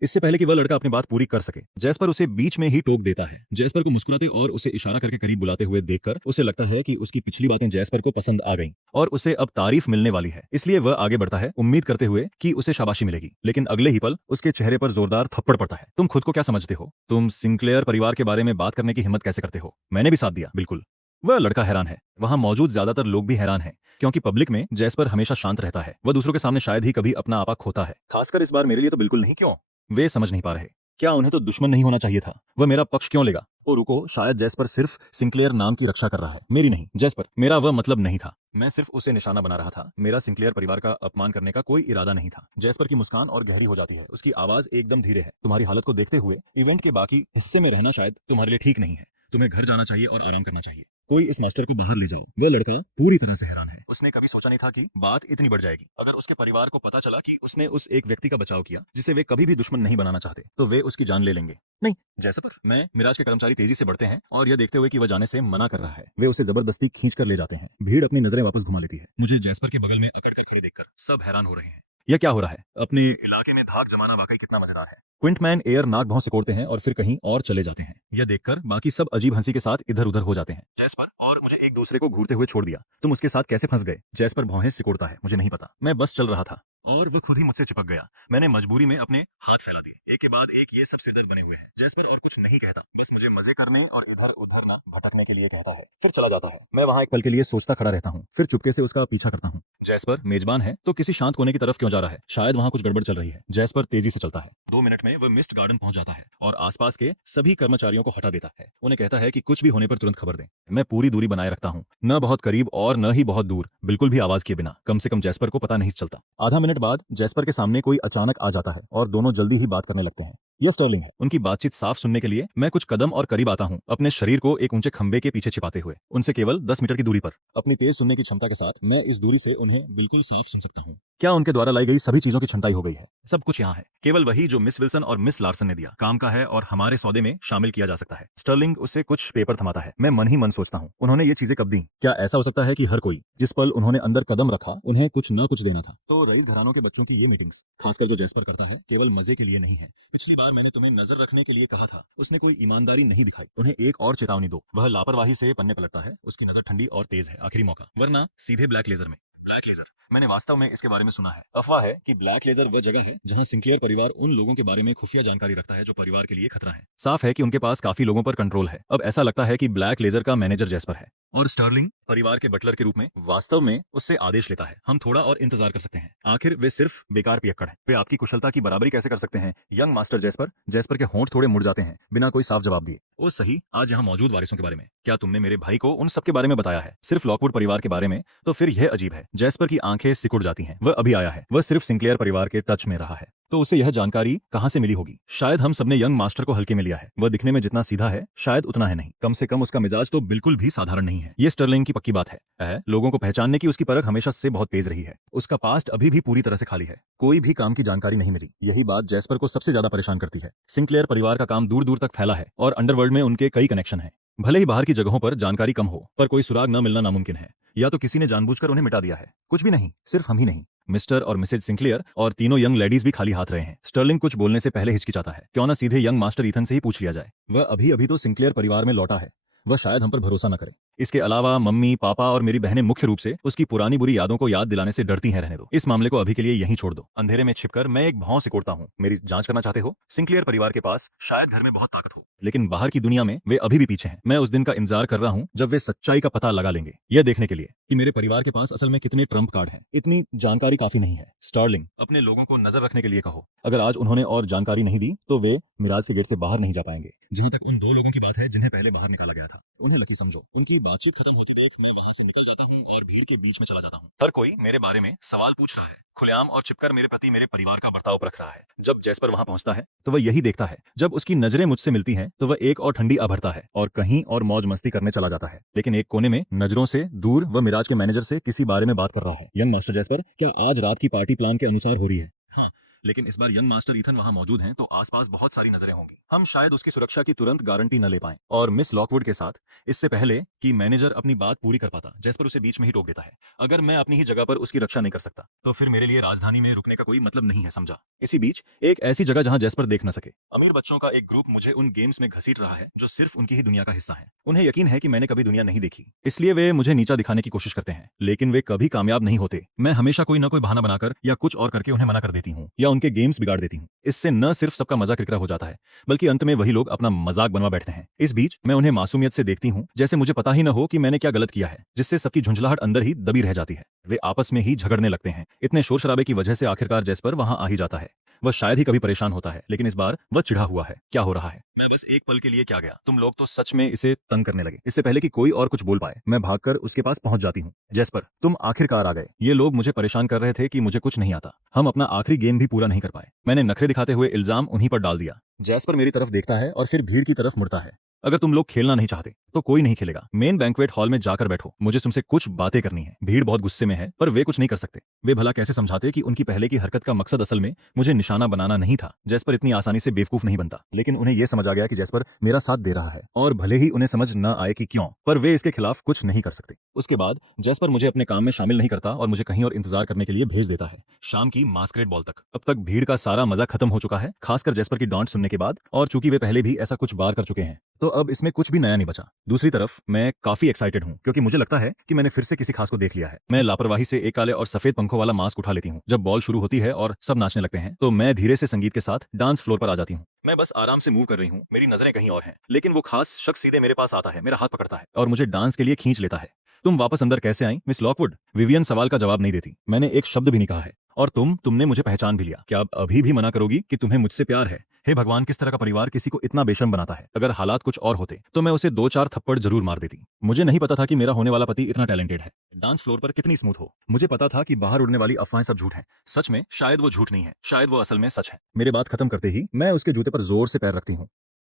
इससे पहले कि वह लड़का अपनी बात पूरी कर सके, जैस्पर उसे बीच में ही टोक देता है। जैस्पर को मुस्कुराते और उसे इशारा करके करीब बुलाते हुए देखकर उसे लगता है कि उसकी पिछली बातें जैस्पर को पसंद आ गईं और उसे अब तारीफ मिलने वाली है। इसलिए वह आगे बढ़ता है, उम्मीद करते हुए कि उसे शाबाशी मिलेगी, लेकिन अगले ही पल उसके चेहरे पर जोरदार थप्पड़ पड़ता है। तुम खुद को क्या समझते हो? तुम सिंक्लेयर परिवार के बारे में बात करने की हिम्मत कैसे करते हो? मैंने भी साथ दिया, बिल्कुल। वह लड़का हैरान है। वहां मौजूद ज्यादातर लोग भी हैरान हैं, क्योंकि पब्लिक में जैस्पर हमेशा शांत रहता है। वह दूसरों के सामने शायद ही कभी अपना आपा खोता है, खासकर इस बार मेरे लिए तो बिल्कुल नहीं। क्यों? वे समझ नहीं पा रहे। क्या उन्हें तो दुश्मन नहीं होना चाहिए था? वह मेरा पक्ष क्यों लेगा? ओ रुको, शायद जैस्पर सिर्फ सिंक्लेयर नाम की रक्षा कर रहा है, मेरी नहीं। जैस्पर, मेरा वह मतलब नहीं था। मैं सिर्फ उसे निशाना बना रहा था। मेरा सिंक्लेयर परिवार का अपमान करने का कोई इरादा नहीं था। जैस्पर की मुस्कान और गहरी हो जाती है। उसकी आवाज एकदम धीरे है। तुम्हारी हालत को देखते हुए इवेंट के बाकी हिस्से में रहना शायद तुम्हारे लिए ठीक नहीं है। तुम्हें घर जाना चाहिए और आराम करना चाहिए। कोई इस मास्टर को बाहर ले जाओ। वह लड़का पूरी तरह से हैरान है। उसने कभी सोचा नहीं था कि बात इतनी बढ़ जाएगी। अगर उसके परिवार को पता चला कि उसने उस एक व्यक्ति का बचाव किया जिसे वे कभी भी दुश्मन नहीं बनाना चाहते, तो वे उसकी जान ले लेंगे। नहीं, जैस्पर। मैं मिराज के कर्मचारी तेजी से बढ़ते हैं और यह देखते हुए कि वह जाने से मना कर रहा है, वे उसे जबरदस्ती खींच कर ले जाते हैं। भीड़ अपनी नजरें वापस घुमा लेती है। मुझे जैस्पर के बगल में अकड़ कर खड़ी देखकर सब हैरान हो रहे हैं। यह क्या हो रहा है? अपने इलाके में धाक जमाना वाकई कितना मजेदार है। क्विंटमैन एयर नाक भौं सिकोड़ते हैं और फिर कहीं और चले जाते हैं। यह देखकर बाकी सब अजीब हंसी के साथ इधर उधर हो जाते हैं। जैस्पर और मुझे एक दूसरे को घूरते हुए छोड़ दिया। तुम उसके साथ कैसे फंस गए? जैस्पर भौहें सिकोड़ता है। मुझे नहीं पता, मैं बस चल रहा था और वह खुद ही मुझसे चिपक गया। मैंने मजबूरी में अपने हाथ फैला दिए। एक के बाद एक ये सब सिरदर्द बने हुए हैं। जैस्पर और कुछ नहीं कहता, बस मुझे मजे करने और इधर उधर न भटकने के लिए कहता है, फिर चला जाता है। मैं वहां एक पल के लिए सोचता खड़ा रहता हूँ, फिर चुपके से उसका पीछा करता हूँ। जैस्पर मेजबान है तो किसी शांत कोने की तरफ क्यों जा रहा है? शायद वहां कुछ गड़बड़ चल रही है। जैस्पर तेजी से चलता है। 2 मिनट में वह मिस्ट गार्डन पहुंच जाता है और आसपास के सभी कर्मचारियों को हटा देता है। उन्हें कहता है कि कुछ भी होने पर तुरंत खबर दें। मैं पूरी दूरी बनाए रखता हूँ, न बहुत करीब और न ही बहुत दूर, बिल्कुल भी आवाज किए बिना। कम से कम जैस्पर को पता नहीं चलता। आधा मिनट बाद जैस्पर के सामने कोई अचानक आ जाता है और दोनों जल्दी ही बात करने लगते हैं। यह स्टर्लिंग है। उनकी बातचीत साफ सुनने के लिए मैं कुछ कदम और करीब आता हूँ, अपने शरीर को एक ऊंचे खंबे के पीछे छिपाते हुए। उनसे केवल 10 मीटर की दूरी पर। अपनी तेज सुनने की क्षमता के साथ मैं इस दूरी से उन्हें बिल्कुल साफ सुन सकता हूँ। क्या उनके द्वारा लाई गई सभी चीजों की छंटाई हो गई है? सब कुछ यहाँ है, केवल वही जो मिस विल्सन और मिस लार्सन ने दिया। काम का है और हमारे सौदे में शामिल किया जा सकता है। स्टर्लिंग उससे कुछ पेपर थमाता है। मैं मन ही मन सोचता हूँ, उन्होंने ये चीजें कब दी? क्या ऐसा हो सकता है कि हर कोई जिस पल उन्होंने अंदर कदम रखा उन्हें कुछ न कुछ देना था? तो रईस घरानों के बच्चों की ये मीटिंग्स, खासकर जो जैस्पर करता है, केवल मजे के लिए नहीं है। पिछली बार मैंने तुम्हें नजर रखने के लिए कहा था, उसने कोई ईमानदारी नहीं दिखाई। उन्हें एक और चेतावनी दो। वह लापरवाही से पन्ने पलटता है। उसकी नजर ठंडी और तेज है। आखिरी मौका, वरना सीधे ब्लैक लेजर में। ब्लैक लेजर, मैंने वास्तव में इसके बारे में सुना है। अफवाह है कि ब्लैक लेजर वह जगह है जहां सिंक्लेयर परिवार उन लोगों के बारे में खुफिया जानकारी रखता है जो परिवार के लिए खतरा है। साफ है कि उनके पास काफी लोगों पर कंट्रोल है। अब ऐसा लगता है कि ब्लैक लेजर का मैनेजर जैस्पर है और स्टर्लिंग परिवार के बटलर के रूप में वास्तव में उससे आदेश लेता है। हम थोड़ा और इंतजार कर सकते हैं। आखिर वे सिर्फ बेकार पियक्कड़ हैं। वे आपकी कुशलता की बराबरी कैसे कर सकते हैं, यंग मास्टर जैस्पर? जैस्पर के होंठ थोड़े मुड़ जाते हैं बिना कोई साफ जवाब दिए। ओ सही, आज यहाँ मौजूद वारिसों के बारे में क्या तुमने मेरे भाई को उन सब के बारे में बताया है? सिर्फ लॉकवुड परिवार के बारे में? तो फिर यह अजीब है। जैस्पर की आंखें सिकुड़ जाती हैं। वह अभी आया है, वह सिर्फ सिंक्लेयर परिवार के टच में रहा है, तो उसे यह जानकारी कहां से मिली होगी? शायद हम सबने यंग मास्टर को हल्के में लिया है। वह दिखने में जितना सीधा है शायद उतना है नहीं। कम से कम उसका मिजाज तो बिल्कुल भी साधारण नहीं है। ये स्टर्लिंग की पक्की बात है। लोगों को पहचानने की उसकी परख हमेशा से बहुत तेज रही है। उसका पास्ट अभी भी पूरी तरह से खाली है। कोई भी काम की जानकारी नहीं मिली। यही बात जैस्पर को सबसे ज्यादा परेशान करती है। सिंक्लेयर परिवार का काम दूर दूर तक फैला है और अंडरवर्ल्ड में उनके कई कनेक्शन हैं। भले ही बाहर की जगहों पर जानकारी कम हो, पर कोई सुराग न मिलना नामुमकिन है। या तो किसी ने जानबूझकर उन्हें मिटा दिया है। कुछ भी नहीं, सिर्फ हम ही नहीं, मिस्टर और मिसेज सिंक्लेयर और तीनों यंग लेडीज भी खाली हाथ रहे हैं। स्टर्लिंग कुछ बोलने से पहले हिचकिचाता है। क्यों ना सीधे यंग मास्टर ईथन से ही पूछ लिया जाए। वह अभी अभी तो सिंक्लेयर परिवार में लौटा है। वह शायद हम पर भरोसा न करे। इसके अलावा मम्मी, पापा और मेरी बहनें मुख्य रूप से उसकी पुरानी बुरी यादों को याद दिलाने से डरती हैं। रहने दो, इस मामले को अभी के लिए यहीं छोड़ दो। अंधेरे में छिपकर मैं एक भौं सिकोड़ता हूँ। मेरी जांच करना चाहते हो? सिंक्लेयर परिवार के पास शायद घर में बहुत ताकत हो, लेकिन बाहर की दुनिया में वे अभी भी पीछे हैं। मैं उस दिन का इंतजार कर रहा हूँ जब वे सच्चाई का पता लगा लेंगे, यह देखने के लिए कि मेरे परिवार के पास असल में कितने ट्रम्प कार्ड हैं। इतनी जानकारी काफी नहीं है। स्टर्लिंग, अपने लोगों को नजर रखने के लिए कहो। अगर आज उन्होंने और जानकारी नहीं दी तो वे मिराज के गेट से बाहर नहीं जा पाएंगे। जहां तक उन 2 लोगों की बात है जिन्हें पहले बाहर निकाला गया था, उन्हें लकी समझो। उनकी बातचीत खत्म होते देख मैं वहां से निकल जाता हूँ और भीड़ के बीच में चला जाता हूँ। हर कोई मेरे बारे में सवाल पूछ रहा है, खुलेआम और छिपकर मेरे प्रति मेरे परिवार का बर्ताव रख रहा है। जब जैस्पर वहां पहुंचता है तो वह यही देखता है। जब उसकी नजरें मुझसे मिलती हैं तो वह एक और ठंडी भरता है और कहीं और मौज मस्ती करने चला जाता है। लेकिन एक कोने में नजरों से दूर वह मिराज के मैनेजर से किसी बारे में बात कर रहा है। यंग मास्टर जैस्पर, क्या आज रात की पार्टी प्लान के अनुसार हो रही है? हाँ, लेकिन इस बार यंग मास्टर ईथन वहां मौजूद हैं तो आसपास बहुत सारी नजरें होंगी। हम शायद उसकी सुरक्षा की तुरंत गारंटी न ले पाएं। और मिस लॉकवुड के साथ इससे पहले कि मैनेजर अपनी बात पूरी कर पाता, जैस्पर उसे बीच में ही टोक देता है। अगर मैं अपनी ही जगह पर उसकी रक्षा नहीं कर सकता तो फिर मेरे लिए राजधानी में रुकने का कोई मतलब नहीं है, समझा। इसी बीच एक ऐसी जगह जहां जैस्पर देख न सके। अमीर बच्चों का एक ग्रुप मुझे उन गेम्स में घसीट रहा है जो सिर्फ उनकी ही दुनिया का हिस्सा है। उन्हें यकीन है कि मैंने कभी दुनिया नहीं देखी, इसलिए वे मुझे नीचा दिखाने की कोशिश करते हैं, लेकिन वे कभी कामयाब नहीं होते। मैं हमेशा कोई ना कोई बहाना बनाकर या कुछ और करके उन्हें मना कर देती हूँ या उनके गेम्स बिगाड़ देती हूँ। इससे न सिर्फ सबका मजा किरकिरा हो जाता है, बल्कि अंत में वही लोग अपना मजाक बनवा बैठते हैं। इस बीच मैं उन्हें मासूमियत से देखती हूँ, जैसे मुझे पता ही न हो कि मैंने क्या गलत किया है, जिससे सबकी झुंझलाहट अंदर ही दबी रह जाती है। वे आपस में ही झगड़ने लगते हैं। इतने शोर शराबे की वजह से आखिरकार जैस्पर वहां आ ही जाता है। वह शायद ही कभी परेशान होता है, लेकिन इस बार वह चिढ़ा हुआ है। क्या हो रहा है? मैं बस एक पल के लिए क्या गया, तुम लोग तो सच में इसे तंग करने लगे। इससे पहले कि कोई और कुछ बोल पाए मैं भागकर उसके पास पहुंच जाती हूँ। जैस्पर, तुम आखिरकार आ गए। ये लोग मुझे परेशान कर रहे थे कि मुझे कुछ नहीं आता। हम अपना आखिरी गेम भी पूरा नहीं कर पाए। मैंने नखरे दिखाते हुए इल्जाम उन्हीं पर डाल दिया। जैस्पर मेरी तरफ देखता है और फिर भीड़ की तरफ मुड़ता है। अगर तुम लोग खेलना नहीं चाहते तो कोई नहीं खेलेगा। मेन बैंक्वेट हॉल में जाकर बैठो, मुझे तुमसे कुछ बातें करनी है। भीड़ बहुत गुस्से में है पर वे कुछ नहीं कर सकते। वे भला कैसे समझाते कि उनकी पहले की हरकत का मकसद असल में मुझे निशाना बनाना नहीं था। जैस्पर इतनी आसानी से बेवकूफ नहीं बनता, लेकिन उन्हें यह समझ आ गया कि जैस्पर मेरा साथ दे रहा है, और भले ही उन्हें समझ न आए कि क्यों, पर वे इसके खिलाफ कुछ नहीं कर सकते। उसके बाद जैस्पर मुझे अपने काम में शामिल नहीं करता और मुझे कहीं और इंतजार करने के लिए भेज देता है, शाम की मास्करेड बॉल तक। अब तक भीड़ का सारा मजा खत्म हो चुका है, खासकर जैस्पर की डांट सुनने के बाद, और चूंकि वे पहले भी ऐसा कुछ बार कर चुके हैं तो अब इसमें कुछ भी नया नहीं बचा। दूसरी तरफ मैं काफी एक्साइटेड हूँ, क्योंकि मुझे लगता है कि मैंने फिर से किसी खास को देख लिया है। मैं लापरवाही से एक काले और सफेद पंखों वाला मास्क उठा लेती हूँ। जब बॉल शुरू होती है और सब नाचने लगते हैं तो मैं धीरे से संगीत के साथ डांस फ्लोर पर आ जाती हूँ। मैं बस आराम से मूव कर रही हूँ, मेरी नजरें कहीं और हैं, लेकिन वो खास शख्स सीधे मेरे पास आता है, मेरा हाथ पकड़ता है और मुझे डांस के लिए खींच लेता है। तुम वापस अंदर कैसे आई मिस लॉकवुड? विवियन सवाल का जवाब नहीं देती। मैंने एक शब्द भी नहीं कहा है। और तुमने मुझे पहचान भी लिया। क्या अब अभी भी मना करोगी कि तुम्हें मुझसे प्यार है? हे भगवान, किस तरह का परिवार किसी को इतना बेशर्म बनाता है। अगर हालात कुछ और होते तो मैं उसे 2-4 थप्पड़ जरूर मार देती। मुझे नहीं पता था कि मेरा होने वाला पति इतना टैलेंटेड है, डांस फ्लोर पर कितनी स्मूथ हो। मुझे पता था कि बाहर उड़ने वाली अफवाहें सब झूठ हैं। सच में शायद वो झूठ नहीं है, शायद वो असल में सच है। मेरे बात खत्म करते ही मैं उसके जूते पर जोर से पैर रखती हूँ।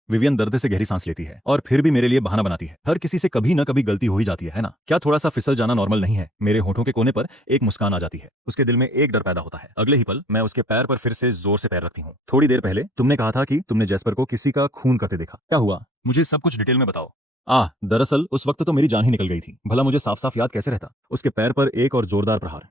विवियन दर्द से गहरी सांस लेती है और फिर भी मेरे लिए बहाना बनाती है। हर किसी से कभी न कभी गलती हो ही जाती है ना? क्या थोड़ा सा फिसल जाना नॉर्मल नहीं है? मेरे होठों के कोने पर एक मुस्कान आ जाती है। उसके दिल में एक डर पैदा होता है। अगले ही पल मैं उसके पैर पर फिर से जोर से पैर रखती हूँ। थोड़ी देर पहले तुमने कहा था कि तुमने जैस्पर को किसी का खून करते देखा। क्या हुआ? मुझे सब कुछ डिटेल में बताओ। दरअसल उस वक्त तो मेरी जान ही निकल गई थी। भला मुझे साफ साफ याद कैसे रहता? उसके पैर पर एक और जोरदार प्रहार।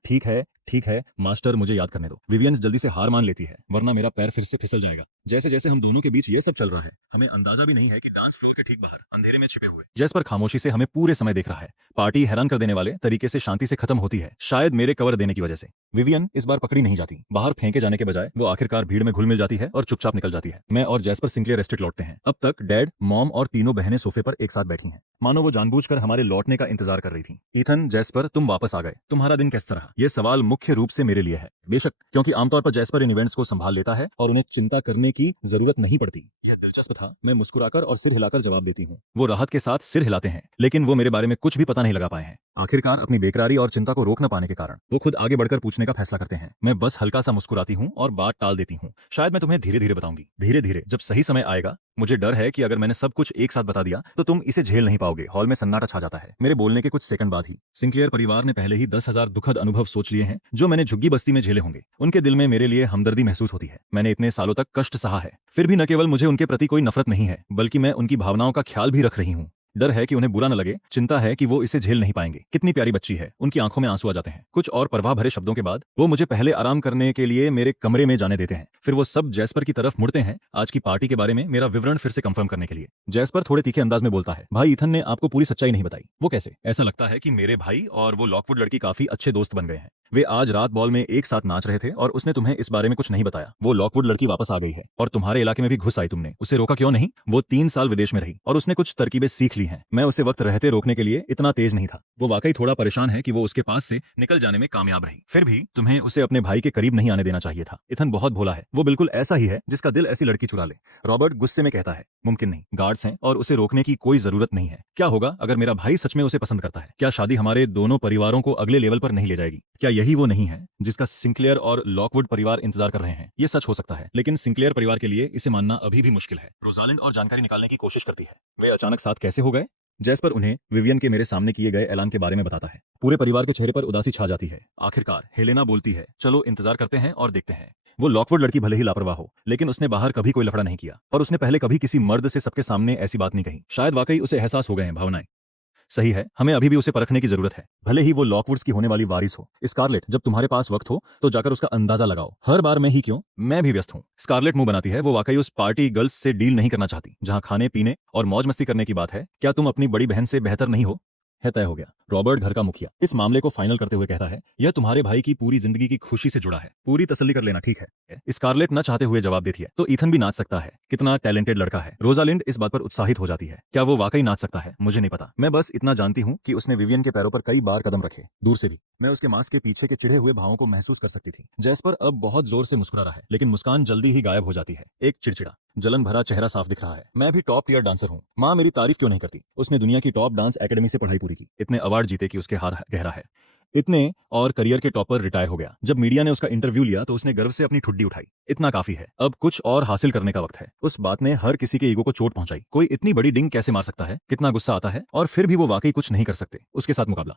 ठीक है मास्टर, मुझे याद करने दो। विवियन जल्दी से हार मान लेती है, वरना मेरा पैर फिर से फिसल जाएगा। जैसे जैसे हम दोनों के बीच ये सब चल रहा है, हमें अंदाजा भी नहीं है कि डांस फ्लोर के ठीक बाहर अंधेरे में छिपे हुए जैस्पर खामोशी से हमें पूरे समय देख रहा है। पार्टी हैरान कर देने वाले तरीके से शांति से खत्म होती है, शायद मेरे कवर देने की वजह से। विवियन इस बार पकड़ी नहीं जाती। बाहर फेंके जाने के बजाय वो आखिरकार भीड़ में घुल मिल जाती है और चुपचाप निकल जाती है। मैं और जैस्पर सिंक्लेयर एस्टेट लौटते हैं। अब तक डैड, मॉम और तीनों बहनें सोफे पर एक साथ बैठी हैं, मानो वो जानबूझकर हमारे लौटने का इंतजार कर रही थी। ईथन, जैस्पर, तुम वापस आ गए, तुम्हारा दिन कैसा रहा? ये सवाल मुख्य रूप से मेरे लिए है। बेशक, क्योंकि आमतौर पर जैस्पर इन इवेंट्स को संभाल लेता है और उन्हें चिंता करने की जरूरत नहीं पड़ती। यह दिलचस्प था। मैं मुस्कुराकर और सिर हिलाकर जवाब देती हूँ। वो राहत के साथ सिर हिलाते हैं, लेकिन वो मेरे बारे में कुछ भी पता नहीं लगा पाए हैं। आखिरकार अपनी बेकरारी और चिंता को रोक न पाने के कारण वो खुद आगे बढ़कर पूछने का फैसला करते हैं। मैं बस हल्का सा मुस्कुराती हूँ और बात टाल देती हूँ। शायद मैं तुम्हें धीरे धीरे बताऊंगी, धीरे धीरे, जब सही समय आएगा। मुझे डर है कि अगर मैंने सब कुछ एक साथ बता दिया तो तुम इसे झेल नहीं पाओगे। हॉल में सन्नाटा छा जाता है। मेरे बोलने के कुछ सेकंड बाद ही सिंक्लेयर परिवार ने पहले ही 10,000 दुखद अनुभव सोच लिए हैं जो मैंने झुग्गी बस्ती में झेले होंगे। उनके दिल में मेरे लिए हमदर्दी महसूस होती है। मैंने इतने सालों तक कष्ट सहा है, फिर भी न केवल मुझे उनके प्रति कोई नफरत नहीं है, बल्कि मैं उनकी भावनाओं का ख्याल भी रख रही हूँ। डर है कि उन्हें बुरा न लगे, चिंता है कि वो इसे झेल नहीं पाएंगे। कितनी प्यारी बच्ची है। उनकी आंखों में आंसू आ जाते हैं। कुछ और परवाह भरे शब्दों के बाद वो मुझे पहले आराम करने के लिए मेरे कमरे में जाने देते हैं। फिर वो सब जैस्पर की तरफ मुड़ते हैं, आज की पार्टी के बारे में मेरा विवरण फिर से कंफर्म करने के लिए। जैस्पर थोड़े तीखे अंदाज में बोलता है, भाई ईथन ने आपको पूरी सच्चाई नहीं बताई। वो कैसे? ऐसा लगता है कि मेरे भाई और वो लॉकवुड लड़की काफी अच्छे दोस्त बन गए हैं। वे आज रात बॉल में एक साथ नाच रहे थे और उसने तुम्हें इस बारे में कुछ नहीं बताया। वो लॉकवुड लड़की वापस आ गई है और तुम्हारे इलाके में भी घुस आई। तुमने उसे रोका क्यों नहीं? वो 3 साल विदेश में रही और उसने कुछ तरकीबें सीख ली हैं। मैं उसे वक्त रहते रोकने के लिए इतना तेज नहीं था। वो वाकई थोड़ा परेशान है कि वो उसके पास से निकल जाने में कामयाब रही। फिर भी तुम्हें उसे अपने भाई के करीब नहीं आने देना चाहिए था। इथन बहुत भोला है। वो बिल्कुल ऐसा ही है जिसका दिल ऐसी लड़की चुरा ले। रॉबर्ट गुस्से में कहता है, मुमकिन नहीं, गार्ड्स हैं और उसे रोकने की कोई जरूरत नहीं है। क्या होगा अगर मेरा भाई सच में उसे पसंद करता है? क्या शादी हमारे दोनों परिवारों को अगले लेवल पर नहीं ले जाएगी? क्या यही वो नहीं है जिसका सिंक्लेयर और लॉकवुड परिवार इंतजार कर रहे हैं? ये सच हो सकता है, लेकिन सिंक्लेयर परिवार के लिए इसे मानना अभी भी मुश्किल है। रोजालिंड और जानकारी निकालने की कोशिश करती है। वे अचानक साथ कैसे हो गए? जैस्पर उन्हें विवियन के मेरे सामने किए गए ऐलान के बारे में बताता है। पूरे परिवार के चेहरे पर उदासी छा जाती है। आखिरकार हेलेना बोलती है, चलो इंतजार करते हैं और देखते हैं। वो लॉकवुड लड़की भले ही लापरवाह हो, लेकिन उसने बाहर कभी कोई लफड़ा नहीं किया और उसने पहले कभी किसी मर्द से सबके सामने ऐसी बात नहीं कही। शायद वाकई उसे एहसास हो गए हैं भावनाएं। सही है, हमें अभी भी उसे परखने की जरूरत है, भले ही वो लॉकवुड्स की होने वाली वारिस हो। स्कारलेट, जब तुम्हारे पास वक्त हो तो जाकर उसका अंदाजा लगाओ। हर बार मैं ही क्यों, मैं भी व्यस्त हूँ। स्कारलेट मुंह बनाती है। वो वाकई उस पार्टी गर्ल्स से डील नहीं करना चाहती जहां खाने पीने और मौज मस्ती करने की बात है। क्या तुम अपनी बड़ी बहन से बेहतर नहीं हो? है तय हो गया। रॉबर्ट, घर का मुखिया, इस मामले को फाइनल करते हुए कहता है, यह तुम्हारे भाई की पूरी जिंदगी की खुशी से जुड़ा है। पूरी तसल्ली कर लेना, ठीक है? स्कारलेट न चाहते हुए जवाब देती है, तो ईथन भी नाच सकता है। कितना टैलेंटेड लड़का है। रोजालिंड इस बात पर उत्साहित हो जाती है। क्या वो वाकई नाच सकता है? मुझे नहीं पता। मैं बस इतना जानती हूँ कि उसने विवियन के पैरों पर कई बार कदम रखे, दूर से भी। मैं उसके मांस के पीछे के चिढ़े हुए भावों को महसूस कर सकती थी। जैस्पर अब बहुत जोर से मुस्कुरा रहा है, लेकिन मुस्कान जल्दी ही गायब हो जाती है। एक चिड़चिड़ा, जलन भरा चेहरा साफ दिख रहा है। मैं भी टॉप टियर डांसर हूँ। माँ मेरी तारीफ क्यों नहीं करती? उसने दुनिया की टॉप डांस एकेडमी से पढ़ाई पूरी की, इतने अवार्ड जीते कि उसके हाथ गहरा है। इतने, और करियर के टॉप पर रिटायर हो गया। जब मीडिया ने उसका इंटरव्यू लिया तो उसने गर्व से अपनी ठुड्डी उठाई। इतना काफी है, अब कुछ और हासिल करने का वक्त है। उस बात ने हर किसी के ईगो को चोट पहुंचाई। कोई इतनी बड़ी डिंग कैसे मार सकता है? कितना गुस्सा आता है, और फिर भी वो वाकई कुछ नहीं कर सकते। उसके साथ मुकाबला।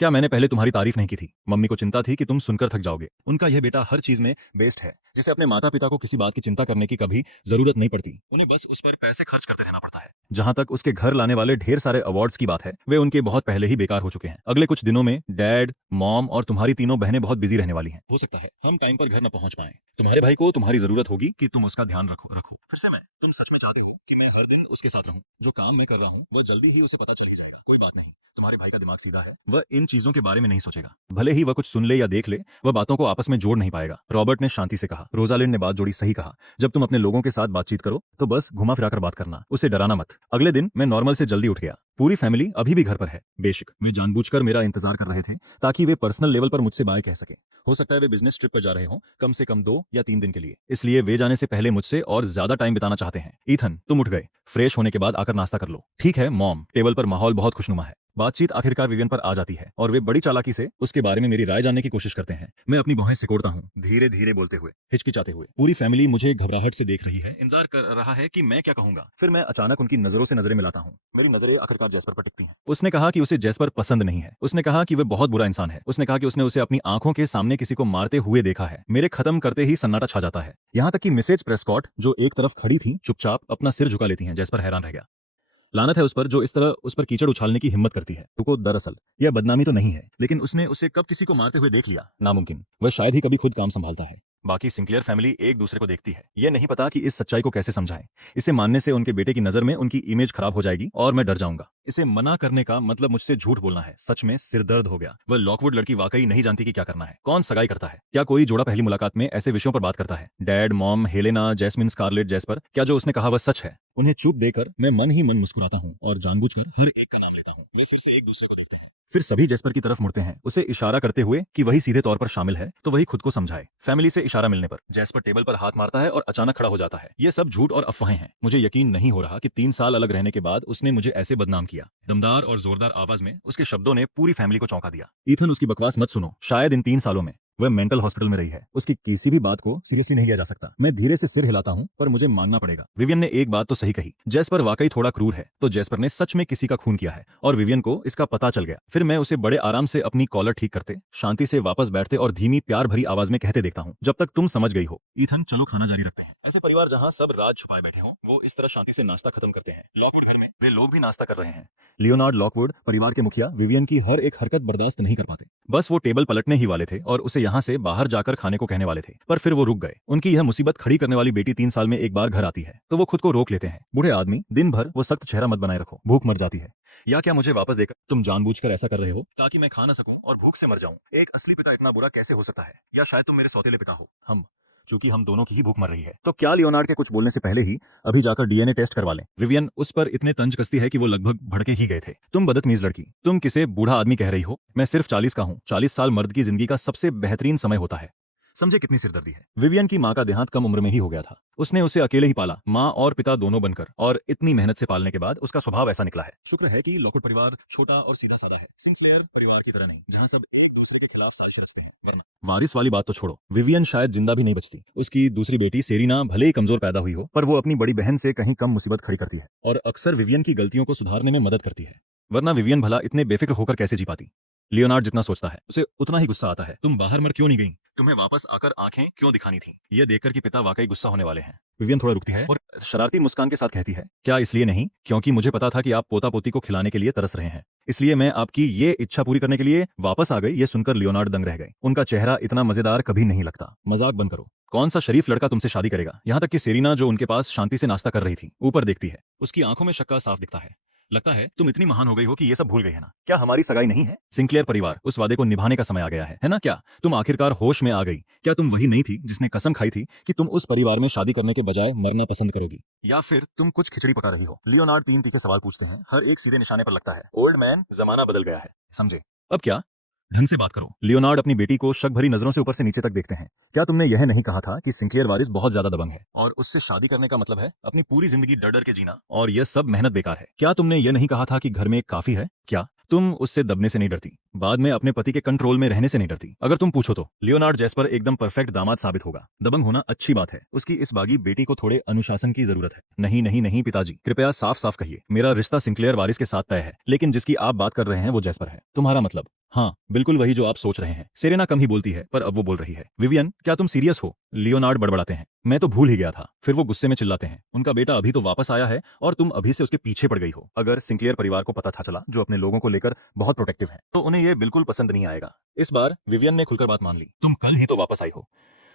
क्या मैंने पहले तुम्हारी तारीफ नहीं की थी? मम्मी को चिंता थी कि तुम सुनकर थक जाओगे। उनका यह बेटा हर चीज में बेस्ट है, जिसे अपने माता पिता को किसी बात की चिंता करने की कभी जरूरत नहीं पड़ती। उन्हें बस उस पर पैसे खर्च करते रहना पड़ता है। जहां तक उसके घर लाने वाले ढेर सारे अवार्ड्स की बात है, वे उनके बहुत पहले ही बेकार हो चुके हैं। अगले कुछ दिनों में डैड, मॉम और तुम्हारी तीनों बहनें बहुत बिजी रहने वाली हैं। हो सकता है हम टाइम पर घर न पहुंच पाए। तुम्हारे भाई को तुम्हारी जरूरत होगी कि तुम उसका ध्यान रखो। फिर से मैं, तुम सच में चाहते हो कि मैं हर दिन उसके साथ रहूं? जो काम मैं कर रहा हूं वह जल्दी ही उसे पता चल ही जाएगा। कोई बात नहीं, तुम्हारे भाई का दिमाग सीधा है, वह इन चीजों के बारे में नहीं सोचेगा। भले ही वह कुछ सुन ले या देख ले, वह बातों को आपस में जोड़ नहीं पाएगा। रॉबर्ट ने शांति से कहा। रोजालिंड ने बात जोड़ी, सही कहा। जब तुम अपने लोगों के साथ बातचीत करो तो बस घुमा फिरा कर बात करना, उसे डराना मत। अगले दिन मैं नॉर्मल से जल्दी उठ गया। पूरी फैमिली अभी भी घर पर है। बेशक वे जानबूझकर मेरा इंतजार कर रहे थे ताकि वे पर्सनल लेवल पर मुझसे बाय कह सके। हो सकता है वे बिजनेस ट्रिप पर जा रहे हों, कम से कम 2 या 3 दिन के लिए। इसलिए वे जाने से पहले मुझसे और ज्यादा टाइम बिताना चाहते हैं। ईथन, तुम उठ गए। फ्रेश होने के बाद आकर नाश्ता कर लो। ठीक है मॉम। टेबल पर माहौल बहुत खुशनुमा है। बातचीत आखिरकार विवियन पर आ जाती है और वे बड़ी चालाकी से उसके बारे में मेरी राय जानने की कोशिश करते हैं। मैं अपनी भौहें सिकोड़ता हूँ, धीरे धीरे बोलते हुए, हिचकिचाते हुए। पूरी फैमिली मुझे घबराहट से देख रही है, इंतजार कर रहा है कि मैं क्या कहूंगा। फिर मैं अचानक उनकी नजरों से नजरें मिलाता हूँ। मेरी नजरें आखिरकार जैस्पर पर टिकती हैं। उसने कहा कि उसे जैस्पर पसंद नहीं है। उसने कहा कि वह बहुत बुरा इंसान है। उसने कहा कि उसने उसे अपनी आंखों के सामने किसी को मारते हुए देखा है। मेरे खत्म करते ही सन्नाटा छा जाता है। यहाँ तक कि मिसेज प्रेस्कॉट, जो एक तरफ खड़ी थी, चुपचाप अपना सिर झुका लेती हैं। जैस्पर हैरान रह गया। लानत है उस पर जो इस तरह उस पर कीचड़ उछालने की हिम्मत करती है। रुको, दरअसल यह बदनामी तो नहीं है, लेकिन उसने उसे कब किसी को मारते हुए देख लिया? नामुमकिन। वह शायद ही कभी खुद काम संभालता है। बाकी सिंक्लेयर फैमिली एक दूसरे को देखती है। यह नहीं पता कि इस सच्चाई को कैसे समझाएं। इसे मानने से उनके बेटे की नजर में उनकी इमेज खराब हो जाएगी और मैं डर जाऊंगा। इसे मना करने का मतलब मुझसे झूठ बोलना है। सच में सिर दर्द हो गया। वह लॉकवुड लड़की वाकई नहीं जानती कि क्या करना है। कौन सगाई करता है? क्या कोई जोड़ा पहली मुलाकात में ऐसे विषयों पर बात करता है? Dad, mom, Helena, Jasmine, Scarlett, Jasper, क्या जो उसने कहा वह सच है? उन्हें चुप देकर मैं मन ही मन मुस्कुराता हूँ और जानबूझकर हर एक का नाम लेता हूँ। वे फिर से एक दूसरे को देखते हैं, फिर सभी जैस्पर की तरफ मुड़ते हैं, उसे इशारा करते हुए कि वही सीधे तौर पर शामिल है तो वही खुद को समझाए। फैमिली से इशारा मिलने पर जैस्पर टेबल पर हाथ मारता है और अचानक खड़ा हो जाता है। ये सब झूठ और अफवाहें हैं। मुझे यकीन नहीं हो रहा कि 3 साल अलग रहने के बाद उसने मुझे ऐसे बदनाम किया। दमदार और जोरदार आवाज में उसके शब्दों ने पूरी फैमिली को चौंका दिया। ईथन, उसकी बकवास मत सुनो। शायद इन 3 सालों में वह मेंटल हॉस्पिटल में रही है। उसकी किसी भी बात को सीरियसली नहीं लिया जा सकता। मैं धीरे से सिर हिलाता हूँ, पर मुझे मानना पड़ेगा। विवियन ने एक बात तो सही कही, जैस्पर वाकई थोड़ा क्रूर है। तो जैस्पर ने सच में किसी का खून किया है और विवियन को इसका पता चल गया। फिर मैं उसे बड़े आराम से अपनी कॉलर ठीक करते, शांति से वापस बैठते और धीमी प्यार भरी आवाज में कहते देखता हूँ, जब तक तुम समझ गई हो। ईथन, चलो खाना जारी रखते हैं। ऐसे परिवार जहाँ सब राज छुपाए बैठे हों, वो इस तरह शांति से नाश्ता खत्म करते हैं। लॉकवुड घर में वे लोग भी नाश्ता कर रहे हैं। लियोनार्ड लॉकवुड, परिवार के मुखिया, विवियन की हर एक हरकत बर्दाश्त नहीं कर पाते। बस वो टेबल पलटने ही वाले थे और उसे यहाँ से बाहर जाकर खाने को कहने वाले थे, पर फिर वो रुक गए। उनकी यह मुसीबत खड़ी करने वाली बेटी 3 साल में एक बार घर आती है तो वो खुद को रोक लेते हैं। बूढ़े आदमी, दिन भर वो सख्त चेहरा मत बनाए रखो, भूख मर जाती है। या क्या मुझे वापस देकर तुम जानबूझकर ऐसा कर रहे हो ताकि मैं खा ना सकूं और भूख से मर जाऊं? एक असली पिता इतना बुरा कैसे हो सकता है? या शायद तुम मेरे सौतेले पिता हो। चूंकि हम दोनों की ही भूख मर रही है, तो क्या लियोनार्ड के कुछ बोलने से पहले ही अभी जाकर डीएनए टेस्ट करवा लें? विवियन उस पर इतने तंज कसती है कि वो लगभग भड़के ही गए थे। तुम बदतमीज लड़की, तुम किसे बूढ़ा आदमी कह रही हो? मैं सिर्फ 40 का हूँ। 40 साल मर्द की जिंदगी का सबसे बेहतरीन समय होता है। समझे कितनी सिरदर्दी है? विवियन की माँ का देहांत कम उम्र में ही हो गया था। उसने उसे अकेले ही पाला, माँ और पिता दोनों बनकर, और इतनी मेहनत से पालने के बाद उसका स्वभाव ऐसा निकला है। शुक्र है कि लॉकवुड परिवार छोटा और सीधा साधा है, सिंक्लेयर परिवार की तरह नहीं, जहाँ सब एक दूसरे के खिलाफ साजिश रचते हैं। वरना वारिस वाली बात तो छोड़ो, विवियन शायद जिंदा भी नहीं बचती। उसकी दूसरी बेटी सेरिना भले ही कमजोर पैदा हुई हो, पर वो अपनी बड़ी बहन से कहीं कम मुसीबत खड़ी करती है और अक्सर विवियन की गलतियों को सुधारने में मदद करती है। वरना विवियन भला इतने बेफिक्र होकर कैसे जी पाती? लियोनार्ड जितना सोचता है उसे उतना ही गुस्सा आता है। तुम बाहर मर क्यों नहीं गई? तुम्हें वापस आकर आंखें क्यों दिखानी थी? यह देखकर कि पिता वाकई गुस्सा होने वाले हैं, विवियन थोड़ा रुकती है और शरारती मुस्कान के साथ कहती है, क्या इसलिए नहीं क्योंकि मुझे पता था कि आप पोता पोती को खिलाने के लिए तरस रहे हैं, इसलिए मैं आपकी ये इच्छा पूरी करने के लिए वापस आ गई। ये सुनकर लियोनार्ड दंग रह गए। उनका चेहरा इतना मजेदार कभी नहीं लगता। मजाक बंद करो। कौन सा शरीफ लड़का तुमसे शादी करेगा? यहाँ तक कि सेरिना जो उनके पास शांति से नाश्ता कर रही थी ऊपर देखती है। उसकी आंखों में शक्का साफ दिखता है। लगता है तुम इतनी महान हो गई हो कि ये सब भूल गई है ना? क्या हमारी सगाई नहीं है? सिंक्लेयर परिवार, उस वादे को निभाने का समय आ गया है ना? क्या तुम आखिरकार होश में आ गई? क्या तुम वही नहीं थी जिसने कसम खाई थी कि तुम उस परिवार में शादी करने के बजाय मरना पसंद करोगी? या फिर तुम कुछ खिचड़ी पका रही हो? लियोनार्ड तीन तीखे सवाल पूछते हैं, हर एक सीधे निशाने पर लगता है। ओल्ड मैन, जमाना बदल गया है, समझे? अब क्या? ढंग से बात करो। लियोनार्ड अपनी बेटी को शक भरी नजरों से ऊपर से नीचे तक देखते हैं। क्या तुमने यह नहीं कहा था कि सिंक्लेयर वारिस बहुत ज्यादा दबंग है और उससे शादी करने का मतलब है अपनी पूरी जिंदगी डर डर के जीना और यह सब मेहनत बेकार है? क्या तुमने यह नहीं कहा था कि घर में एक काफी है? क्या तुम उससे दबने से नहीं डरती? बाद में अपने पति के कंट्रोल में रहने से नहीं डरती? अगर तुम पूछो तो लियोनार्ड जैस्पर एकदम परफेक्ट दामाद साबित होगा। दबंग होना अच्छी बात है, उसकी इस बागी बेटी को थोड़े अनुशासन की जरूरत है। नहीं नहीं नहीं पिताजी, कृपया साफ साफ कहिए। मेरा रिश्ता सिंक्लेयर वारिस के साथ तय है, लेकिन जिसकी आप बात कर रहे हैं वो जैस्पर है। तुम्हारा मतलब? हाँ, बिल्कुल वही जो आप सोच रहे हैं। सेरेना कम ही बोलती है पर अब वो बोल रही है। विवियन, क्या तुम सीरियस हो? लियोनार्ड बड़बड़ाते हैं, मैं तो भूल ही गया था। फिर वो गुस्से में चिल्लाते हैं, उनका बेटा अभी तो वापस आया है और तुम अभी से उसके पीछे पड़ गई हो। अगर सिंक्लेयर परिवार को पता था चला, जो अपने लोगों को लेकर बहुत प्रोटेक्टिव है, तो उन्हें ये बिल्कुल पसंद नहीं आएगा। इस बार विवियन ने खुलकर बात मान ली। तुम कल ही तो वापस आई हो,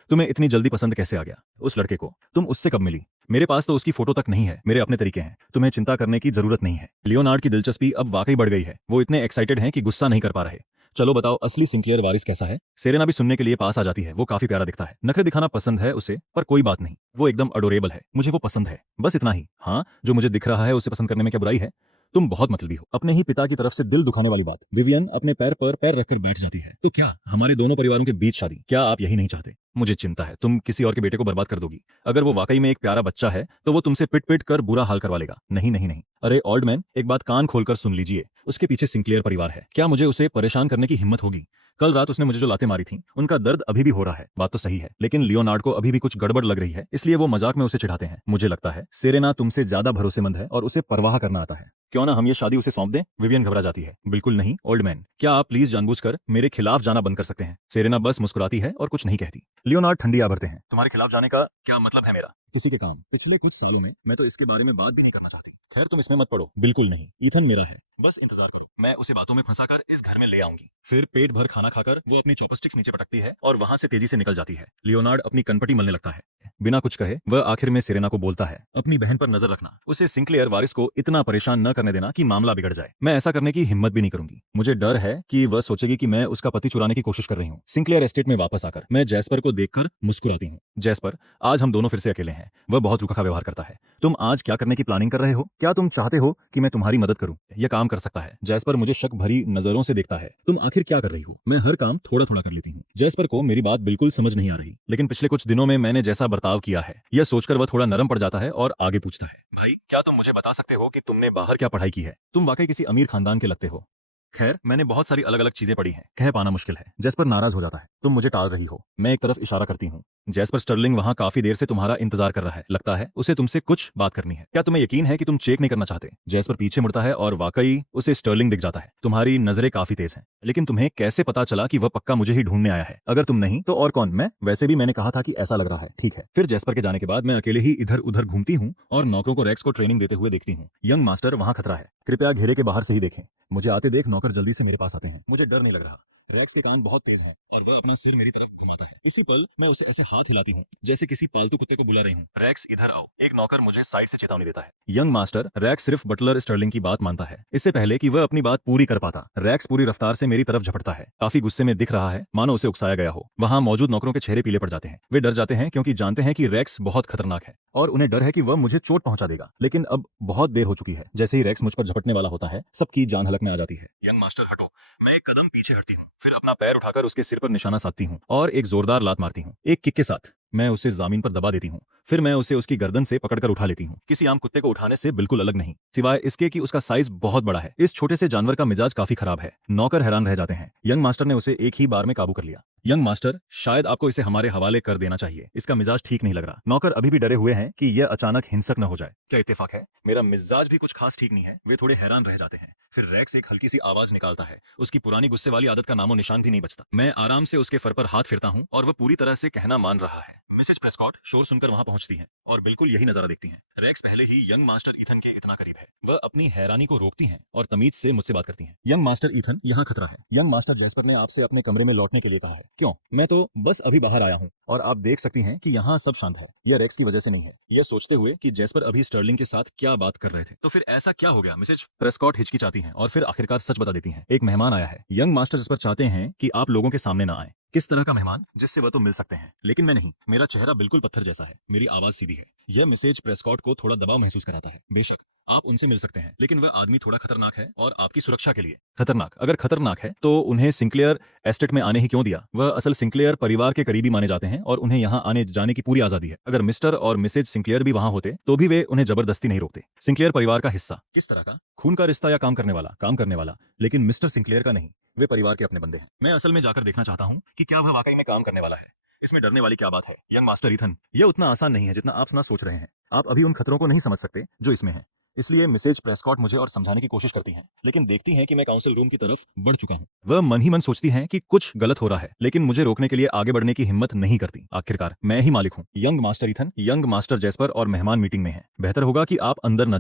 तुम्हें इतनी जल्दी पसंद कैसे आ गया उस लड़के को? तुम उससे कब मिली? मेरे पास तो उसकी फोटो तक नहीं है। मेरे अपने तरीके हैं, तुम्हें चिंता करने की जरूरत नहीं है। लियोनार्ड की दिलचस्पी अब वाकई बढ़ गई है। वो इतने एक्साइटेड हैं कि गुस्सा नहीं कर पा रहे। चलो बताओ, असली सिंक्लेयर वारिस कैसा है? सेरेना भी सुनने के लिए पास आ जाती है। वो काफी प्यारा दिखता है, नखरे दिखाना पसंद है उसे, पर कोई बात नहीं, वो एकदम अडोरेबल है। मुझे वो पसंद है, बस इतना ही। हाँ, जो मुझे दिख रहा है उसे पसंद करने में क्या बुराई है? तुम बहुत मतलबी हो। अपने ही पिता की तरफ से दिल दुखाने वाली बात। विवियन अपने पैर पर पैर रखकर बैठ जाती है। तो क्या हमारे दोनों परिवारों के बीच शादी? क्या आप यही नहीं चाहते? मुझे चिंता है, तुम किसी और के बेटे को बर्बाद कर दोगी। अगर वो वाकई में एक प्यारा बच्चा है तो वो तुमसे पिट पिट कर बुरा हाल करवा लेगा। नहीं नहीं नहीं। अरे ओल्ड मैन, एक बात कान खोलकर सुन लीजिए। उसके पीछे सिंक्लेयर परिवार है। क्या मुझे उसे परेशान करने की हिम्मत होगी? कल रात उसने मुझे जो लातें मारी थी उनका दर्द अभी भी हो रहा है। बात तो सही है, लेकिन लियोनार्ड को अभी भी कुछ गड़बड़ लग रही है, इसलिए वो मजाक में उसे चिढ़ाते हैं। मुझे लगता है सेरेना तुमसे ज्यादा भरोसेमंद है और उसे परवाह करना आता है। क्यों ना हम ये शादी उसे सौंप दें? विवियन घबरा जाती है। बिल्कुल नहीं ओल्ड मैन, क्या आप प्लीज जानबूझकर मेरे खिलाफ जाना बंद कर सकते हैं? सेरेना बस मुस्कुराती है और कुछ नहीं कहती। लियोनार्ड ठंडी आ भरते हैं। तुम्हारे खिलाफ जाने का क्या मतलब है मेरा? किसी के काम? पिछले कुछ सालों में मैं तो इसके बारे में बात भी नहीं करना चाहती। खैर तुम इसमें मत पड़ो। बिल्कुल नहीं, ईथन मेरा है, बस इंतजार करो, मैं उसे बातों में फंसाकर इस घर में ले आऊंगी। फिर पेट भर खाना खाकर वो अपनी चॉपस्टिक्स नीचे पटकती है और वहां से तेजी से निकल जाती है। लियोनार्ड अपनी कनपटी मलने लगता है। बिना कुछ कहे वह आखिर में सेरेना को बोलता है, अपनी बहन पर नजर रखना, उसे सिंक्लेयर वारिस को इतना परेशान न करने देना कि मामला बिगड़ जाए। मैं ऐसा करने की हिम्मत भी नहीं करूंगी। मुझे डर है कि वह सोचेगी कि मैं उसका पति चुराने की कोशिश कर रही हूँ। सिंक्लेयर एस्टेट में वापस आकर मैं जैस्पर को देखकर मुस्कुराती हूँ। जैस्पर, आज हम दोनों फिर से अकेले हैं। वह बहुत रूखा व्यवहार करता है। तुम आज क्या करने की प्लानिंग कर रहे हो? क्या तुम चाहते हो कि मैं तुम्हारी मदद करूं? यह काम कर सकता है। जैस्पर मुझे शक भरी नजरों से देखता है। तुम आखिर क्या कर रही हो? मैं हर काम थोड़ा थोड़ा कर लेती हूँ। जैस्पर को मेरी बात बिल्कुल समझ नहीं आ रही, लेकिन पिछले कुछ दिनों में मैंने जैसा बर्ताव किया है, यह सोचकर वह थोड़ा नरम पड़ जाता है और आगे पूछता है, भाई क्या तुम मुझे बता सकते हो कि तुमने बाहर क्या पढ़ाई की है? तुम वाकई किसी अमीर खानदान के लगते हो। खैर, मैंने बहुत सारी अलग अलग चीजें पढ़ी हैं, कह पाना मुश्किल है। जैस्पर नाराज हो जाता है। तुम मुझे टाल रही हो। मैं एक तरफ इशारा करती हूँ। जैस्पर, स्टर्लिंग वहां काफी देर से तुम्हारा इंतजार कर रहा है, लगता है उसे तुमसे कुछ बात करनी है। क्या तुम्हें यकीन है कि तुम चेक नहीं करना चाहते? जैस्पर पीछे मुड़ता है और वाकई उसे स्टर्लिंग दिख जाता है। तुम्हारी नजरें काफी तेज हैं, लेकिन तुम्हें कैसे पता चला कि वह पक्का मुझे ही ढूंढने आया है? अगर तुम नहीं तो और कौन? मैं? वैसे भी मैंने कहा था कि ऐसा लग रहा है। ठीक है। फिर जैस्पर के जाने के बाद मैं अकेले ही इधर उधर घूमती हूँ और नौकरों को रेक्स को ट्रेनिंग देते हुए देखती हूँ। यंग मास्टर, वहां खतरा है, कृपया घेरे के बाहर से ही देखें। मुझे आते देख नौकर जल्दी से मेरे पास आते हैं। मुझे डर नहीं लग रहा। रेक्स के कान बहुत तेज है और वह अपना सिर मेरी तरफ घुमाता है। इसी पल मैं उसे ऐसे हाथ हिलाती हूँ जैसे किसी पालतू कुत्ते को बुला रही हूँ। रेक्स इधर आओ। एक नौकर मुझे साइड से चेतावनी देता है। यंग मास्टर, रेक्स सिर्फ बटलर स्टर्लिंग की बात मानता है। इससे पहले कि वह अपनी बात पूरी कर पाता, रेक्स पूरी रफ्तार से मेरी तरफ झपटता है। काफी गुस्से में दिख रहा है, मानो उसे उकसाया गया हो। वहां मौजूद नौकरों के चेहरे पीले पड़ जाते हैं। वे डर जाते हैं क्योंकि जानते हैं कि रेक्स बहुत खतरनाक है और उन्हें डर है कि वह मुझे चोट पहुंचा देगा। लेकिन अब बहुत देर हो चुकी है। जैसे ही रेक्स मुझ पर झपटने वाला होता है, सबकी जान हलक में आ जाती है। यंग मास्टर, हटो। मैं एक कदम पीछे हटती हूँ, फिर अपना पैर उठाकर उसके सिर पर निशाना साधती हूँ और एक जोरदार लात मारती हूँ। एक किक के साथ मैं उसे जमीन पर दबा देती हूँ। फिर मैं उसे उसकी गर्दन से पकड़कर उठा लेती हूँ, किसी आम कुत्ते को उठाने से बिल्कुल अलग नहीं, सिवाय इसके कि उसका साइज बहुत बड़ा है। इस छोटे से जानवर का मिजाज काफी खराब है। नौकर हैरान रह जाते हैं। यंग मास्टर ने उसे एक ही बार में काबू कर लिया। यंग मास्टर, शायद आपको इसे हमारे हवाले कर देना चाहिए, इसका मिजाज ठीक नहीं लग रहा। नौकर अभी भी डरे हुए हैं कि यह अचानक हिंसक न हो जाए। क्या इत्तेफाक है, मेरा मिजाज भी कुछ खास ठीक नहीं है। वे थोड़े हैरान रह जाते हैं। फिर रेक्स एक हल्की सी आवाज निकालता है। उसकी पुरानी गुस्से वाली आदत का नामो निशान भी नहीं बचता। मैं आराम से उसके फर पर हाथ फिरता हूँ और वह पूरी तरह से कहना मान रहा है। मिसेज प्रेस्कॉट शोर सुनकर वहां पहुंचती हैं और बिल्कुल यही नजारा देखती हैं। रेक्स पहले ही यंग मास्टर ईथन के इतना करीब है। वह अपनी हैरानी को रोकती हैं और तमीज से मुझसे बात करती हैं। यंग मास्टर ईथन, यहाँ खतरा है। यंग मास्टर जैस्पर ने आपसे अपने कमरे में लौटने के लिए कहा है। क्यों? मैं तो बस अभी बाहर आया हूँ और आप देख सकती हैं कि यहाँ सब शांत है। यह रेक्स की वजह से नहीं है। यह सोचते हुए कि जैस्पर अभी स्टर्लिंग के साथ क्या बात कर रहे थे। तो फिर ऐसा क्या हो गया? मिसेज प्रेस्कॉट हिचकिचाती हैं और फिर आखिरकार सच बता देती हैं। एक मेहमान आया है। यंग मास्टर जैस्पर चाहते हैं कि आप लोगों के सामने ना आए। किस तरह का मेहमान? जिससे वह तो मिल सकते हैं, लेकिन मैं नहीं। मेरा चेहरा बिल्कुल पत्थर जैसा है, मेरी आवाज सीधी है। यह मिसेज प्रेस्कॉट को थोड़ा दबाव महसूस कराता है। बेशक आप उनसे मिल सकते हैं, लेकिन वह आदमी थोड़ा खतरनाक है और आपकी सुरक्षा के लिए खतरनाक। अगर खतरनाक है तो उन्हें सिंक्लेयर एस्टेट में आने ही क्यों दिया? वह असल सिंक्लेयर परिवार के करीबी माने जाते हैं और उन्हें यहाँ आने जाने की पूरी आजादी है। अगर मिस्टर और मिसेज सिंक्लेयर भी वहां होते तो भी वे उन्हें जबरदस्ती नहीं रोकते। सिंक्लेयर परिवार का हिस्सा किस तरह का? खून का रिश्ता या काम करने वाला? काम करने वाला, लेकिन मिस्टर सिंक्लेयर का नहीं। वे परिवार के अपने बंदे हैं। मैं असल में जाकर देखना चाहता हूँ कि क्या वह वाकई में काम करने वाला है। इसमें डरने वाली क्या बात है? यंग मास्टर ईथन, यह उतना आसान नहीं है जितना आप ना सोच रहे हैं। आप अभी उन खतरों को नहीं समझ सकते जो इसमें हैं। इसलिए मिसेज प्रेस्कॉट मुझे और समझाने की कोशिश करती हैं, लेकिन देखती हैं कि मैं काउंसिल रूम की तरफ बढ़ चुका हूं। वह मन ही मन सोचती हैं कि कुछ गलत हो रहा है, लेकिन मुझे रोकने के लिए आगे बढ़ने की हिम्मत नहीं करती। आखिरकार मैं ही मालिक हूं। Young master Ethan, young master jasper और मेहमान मीटिंग में हैं। बेहतर होगा कि आप अंदर न जाएं।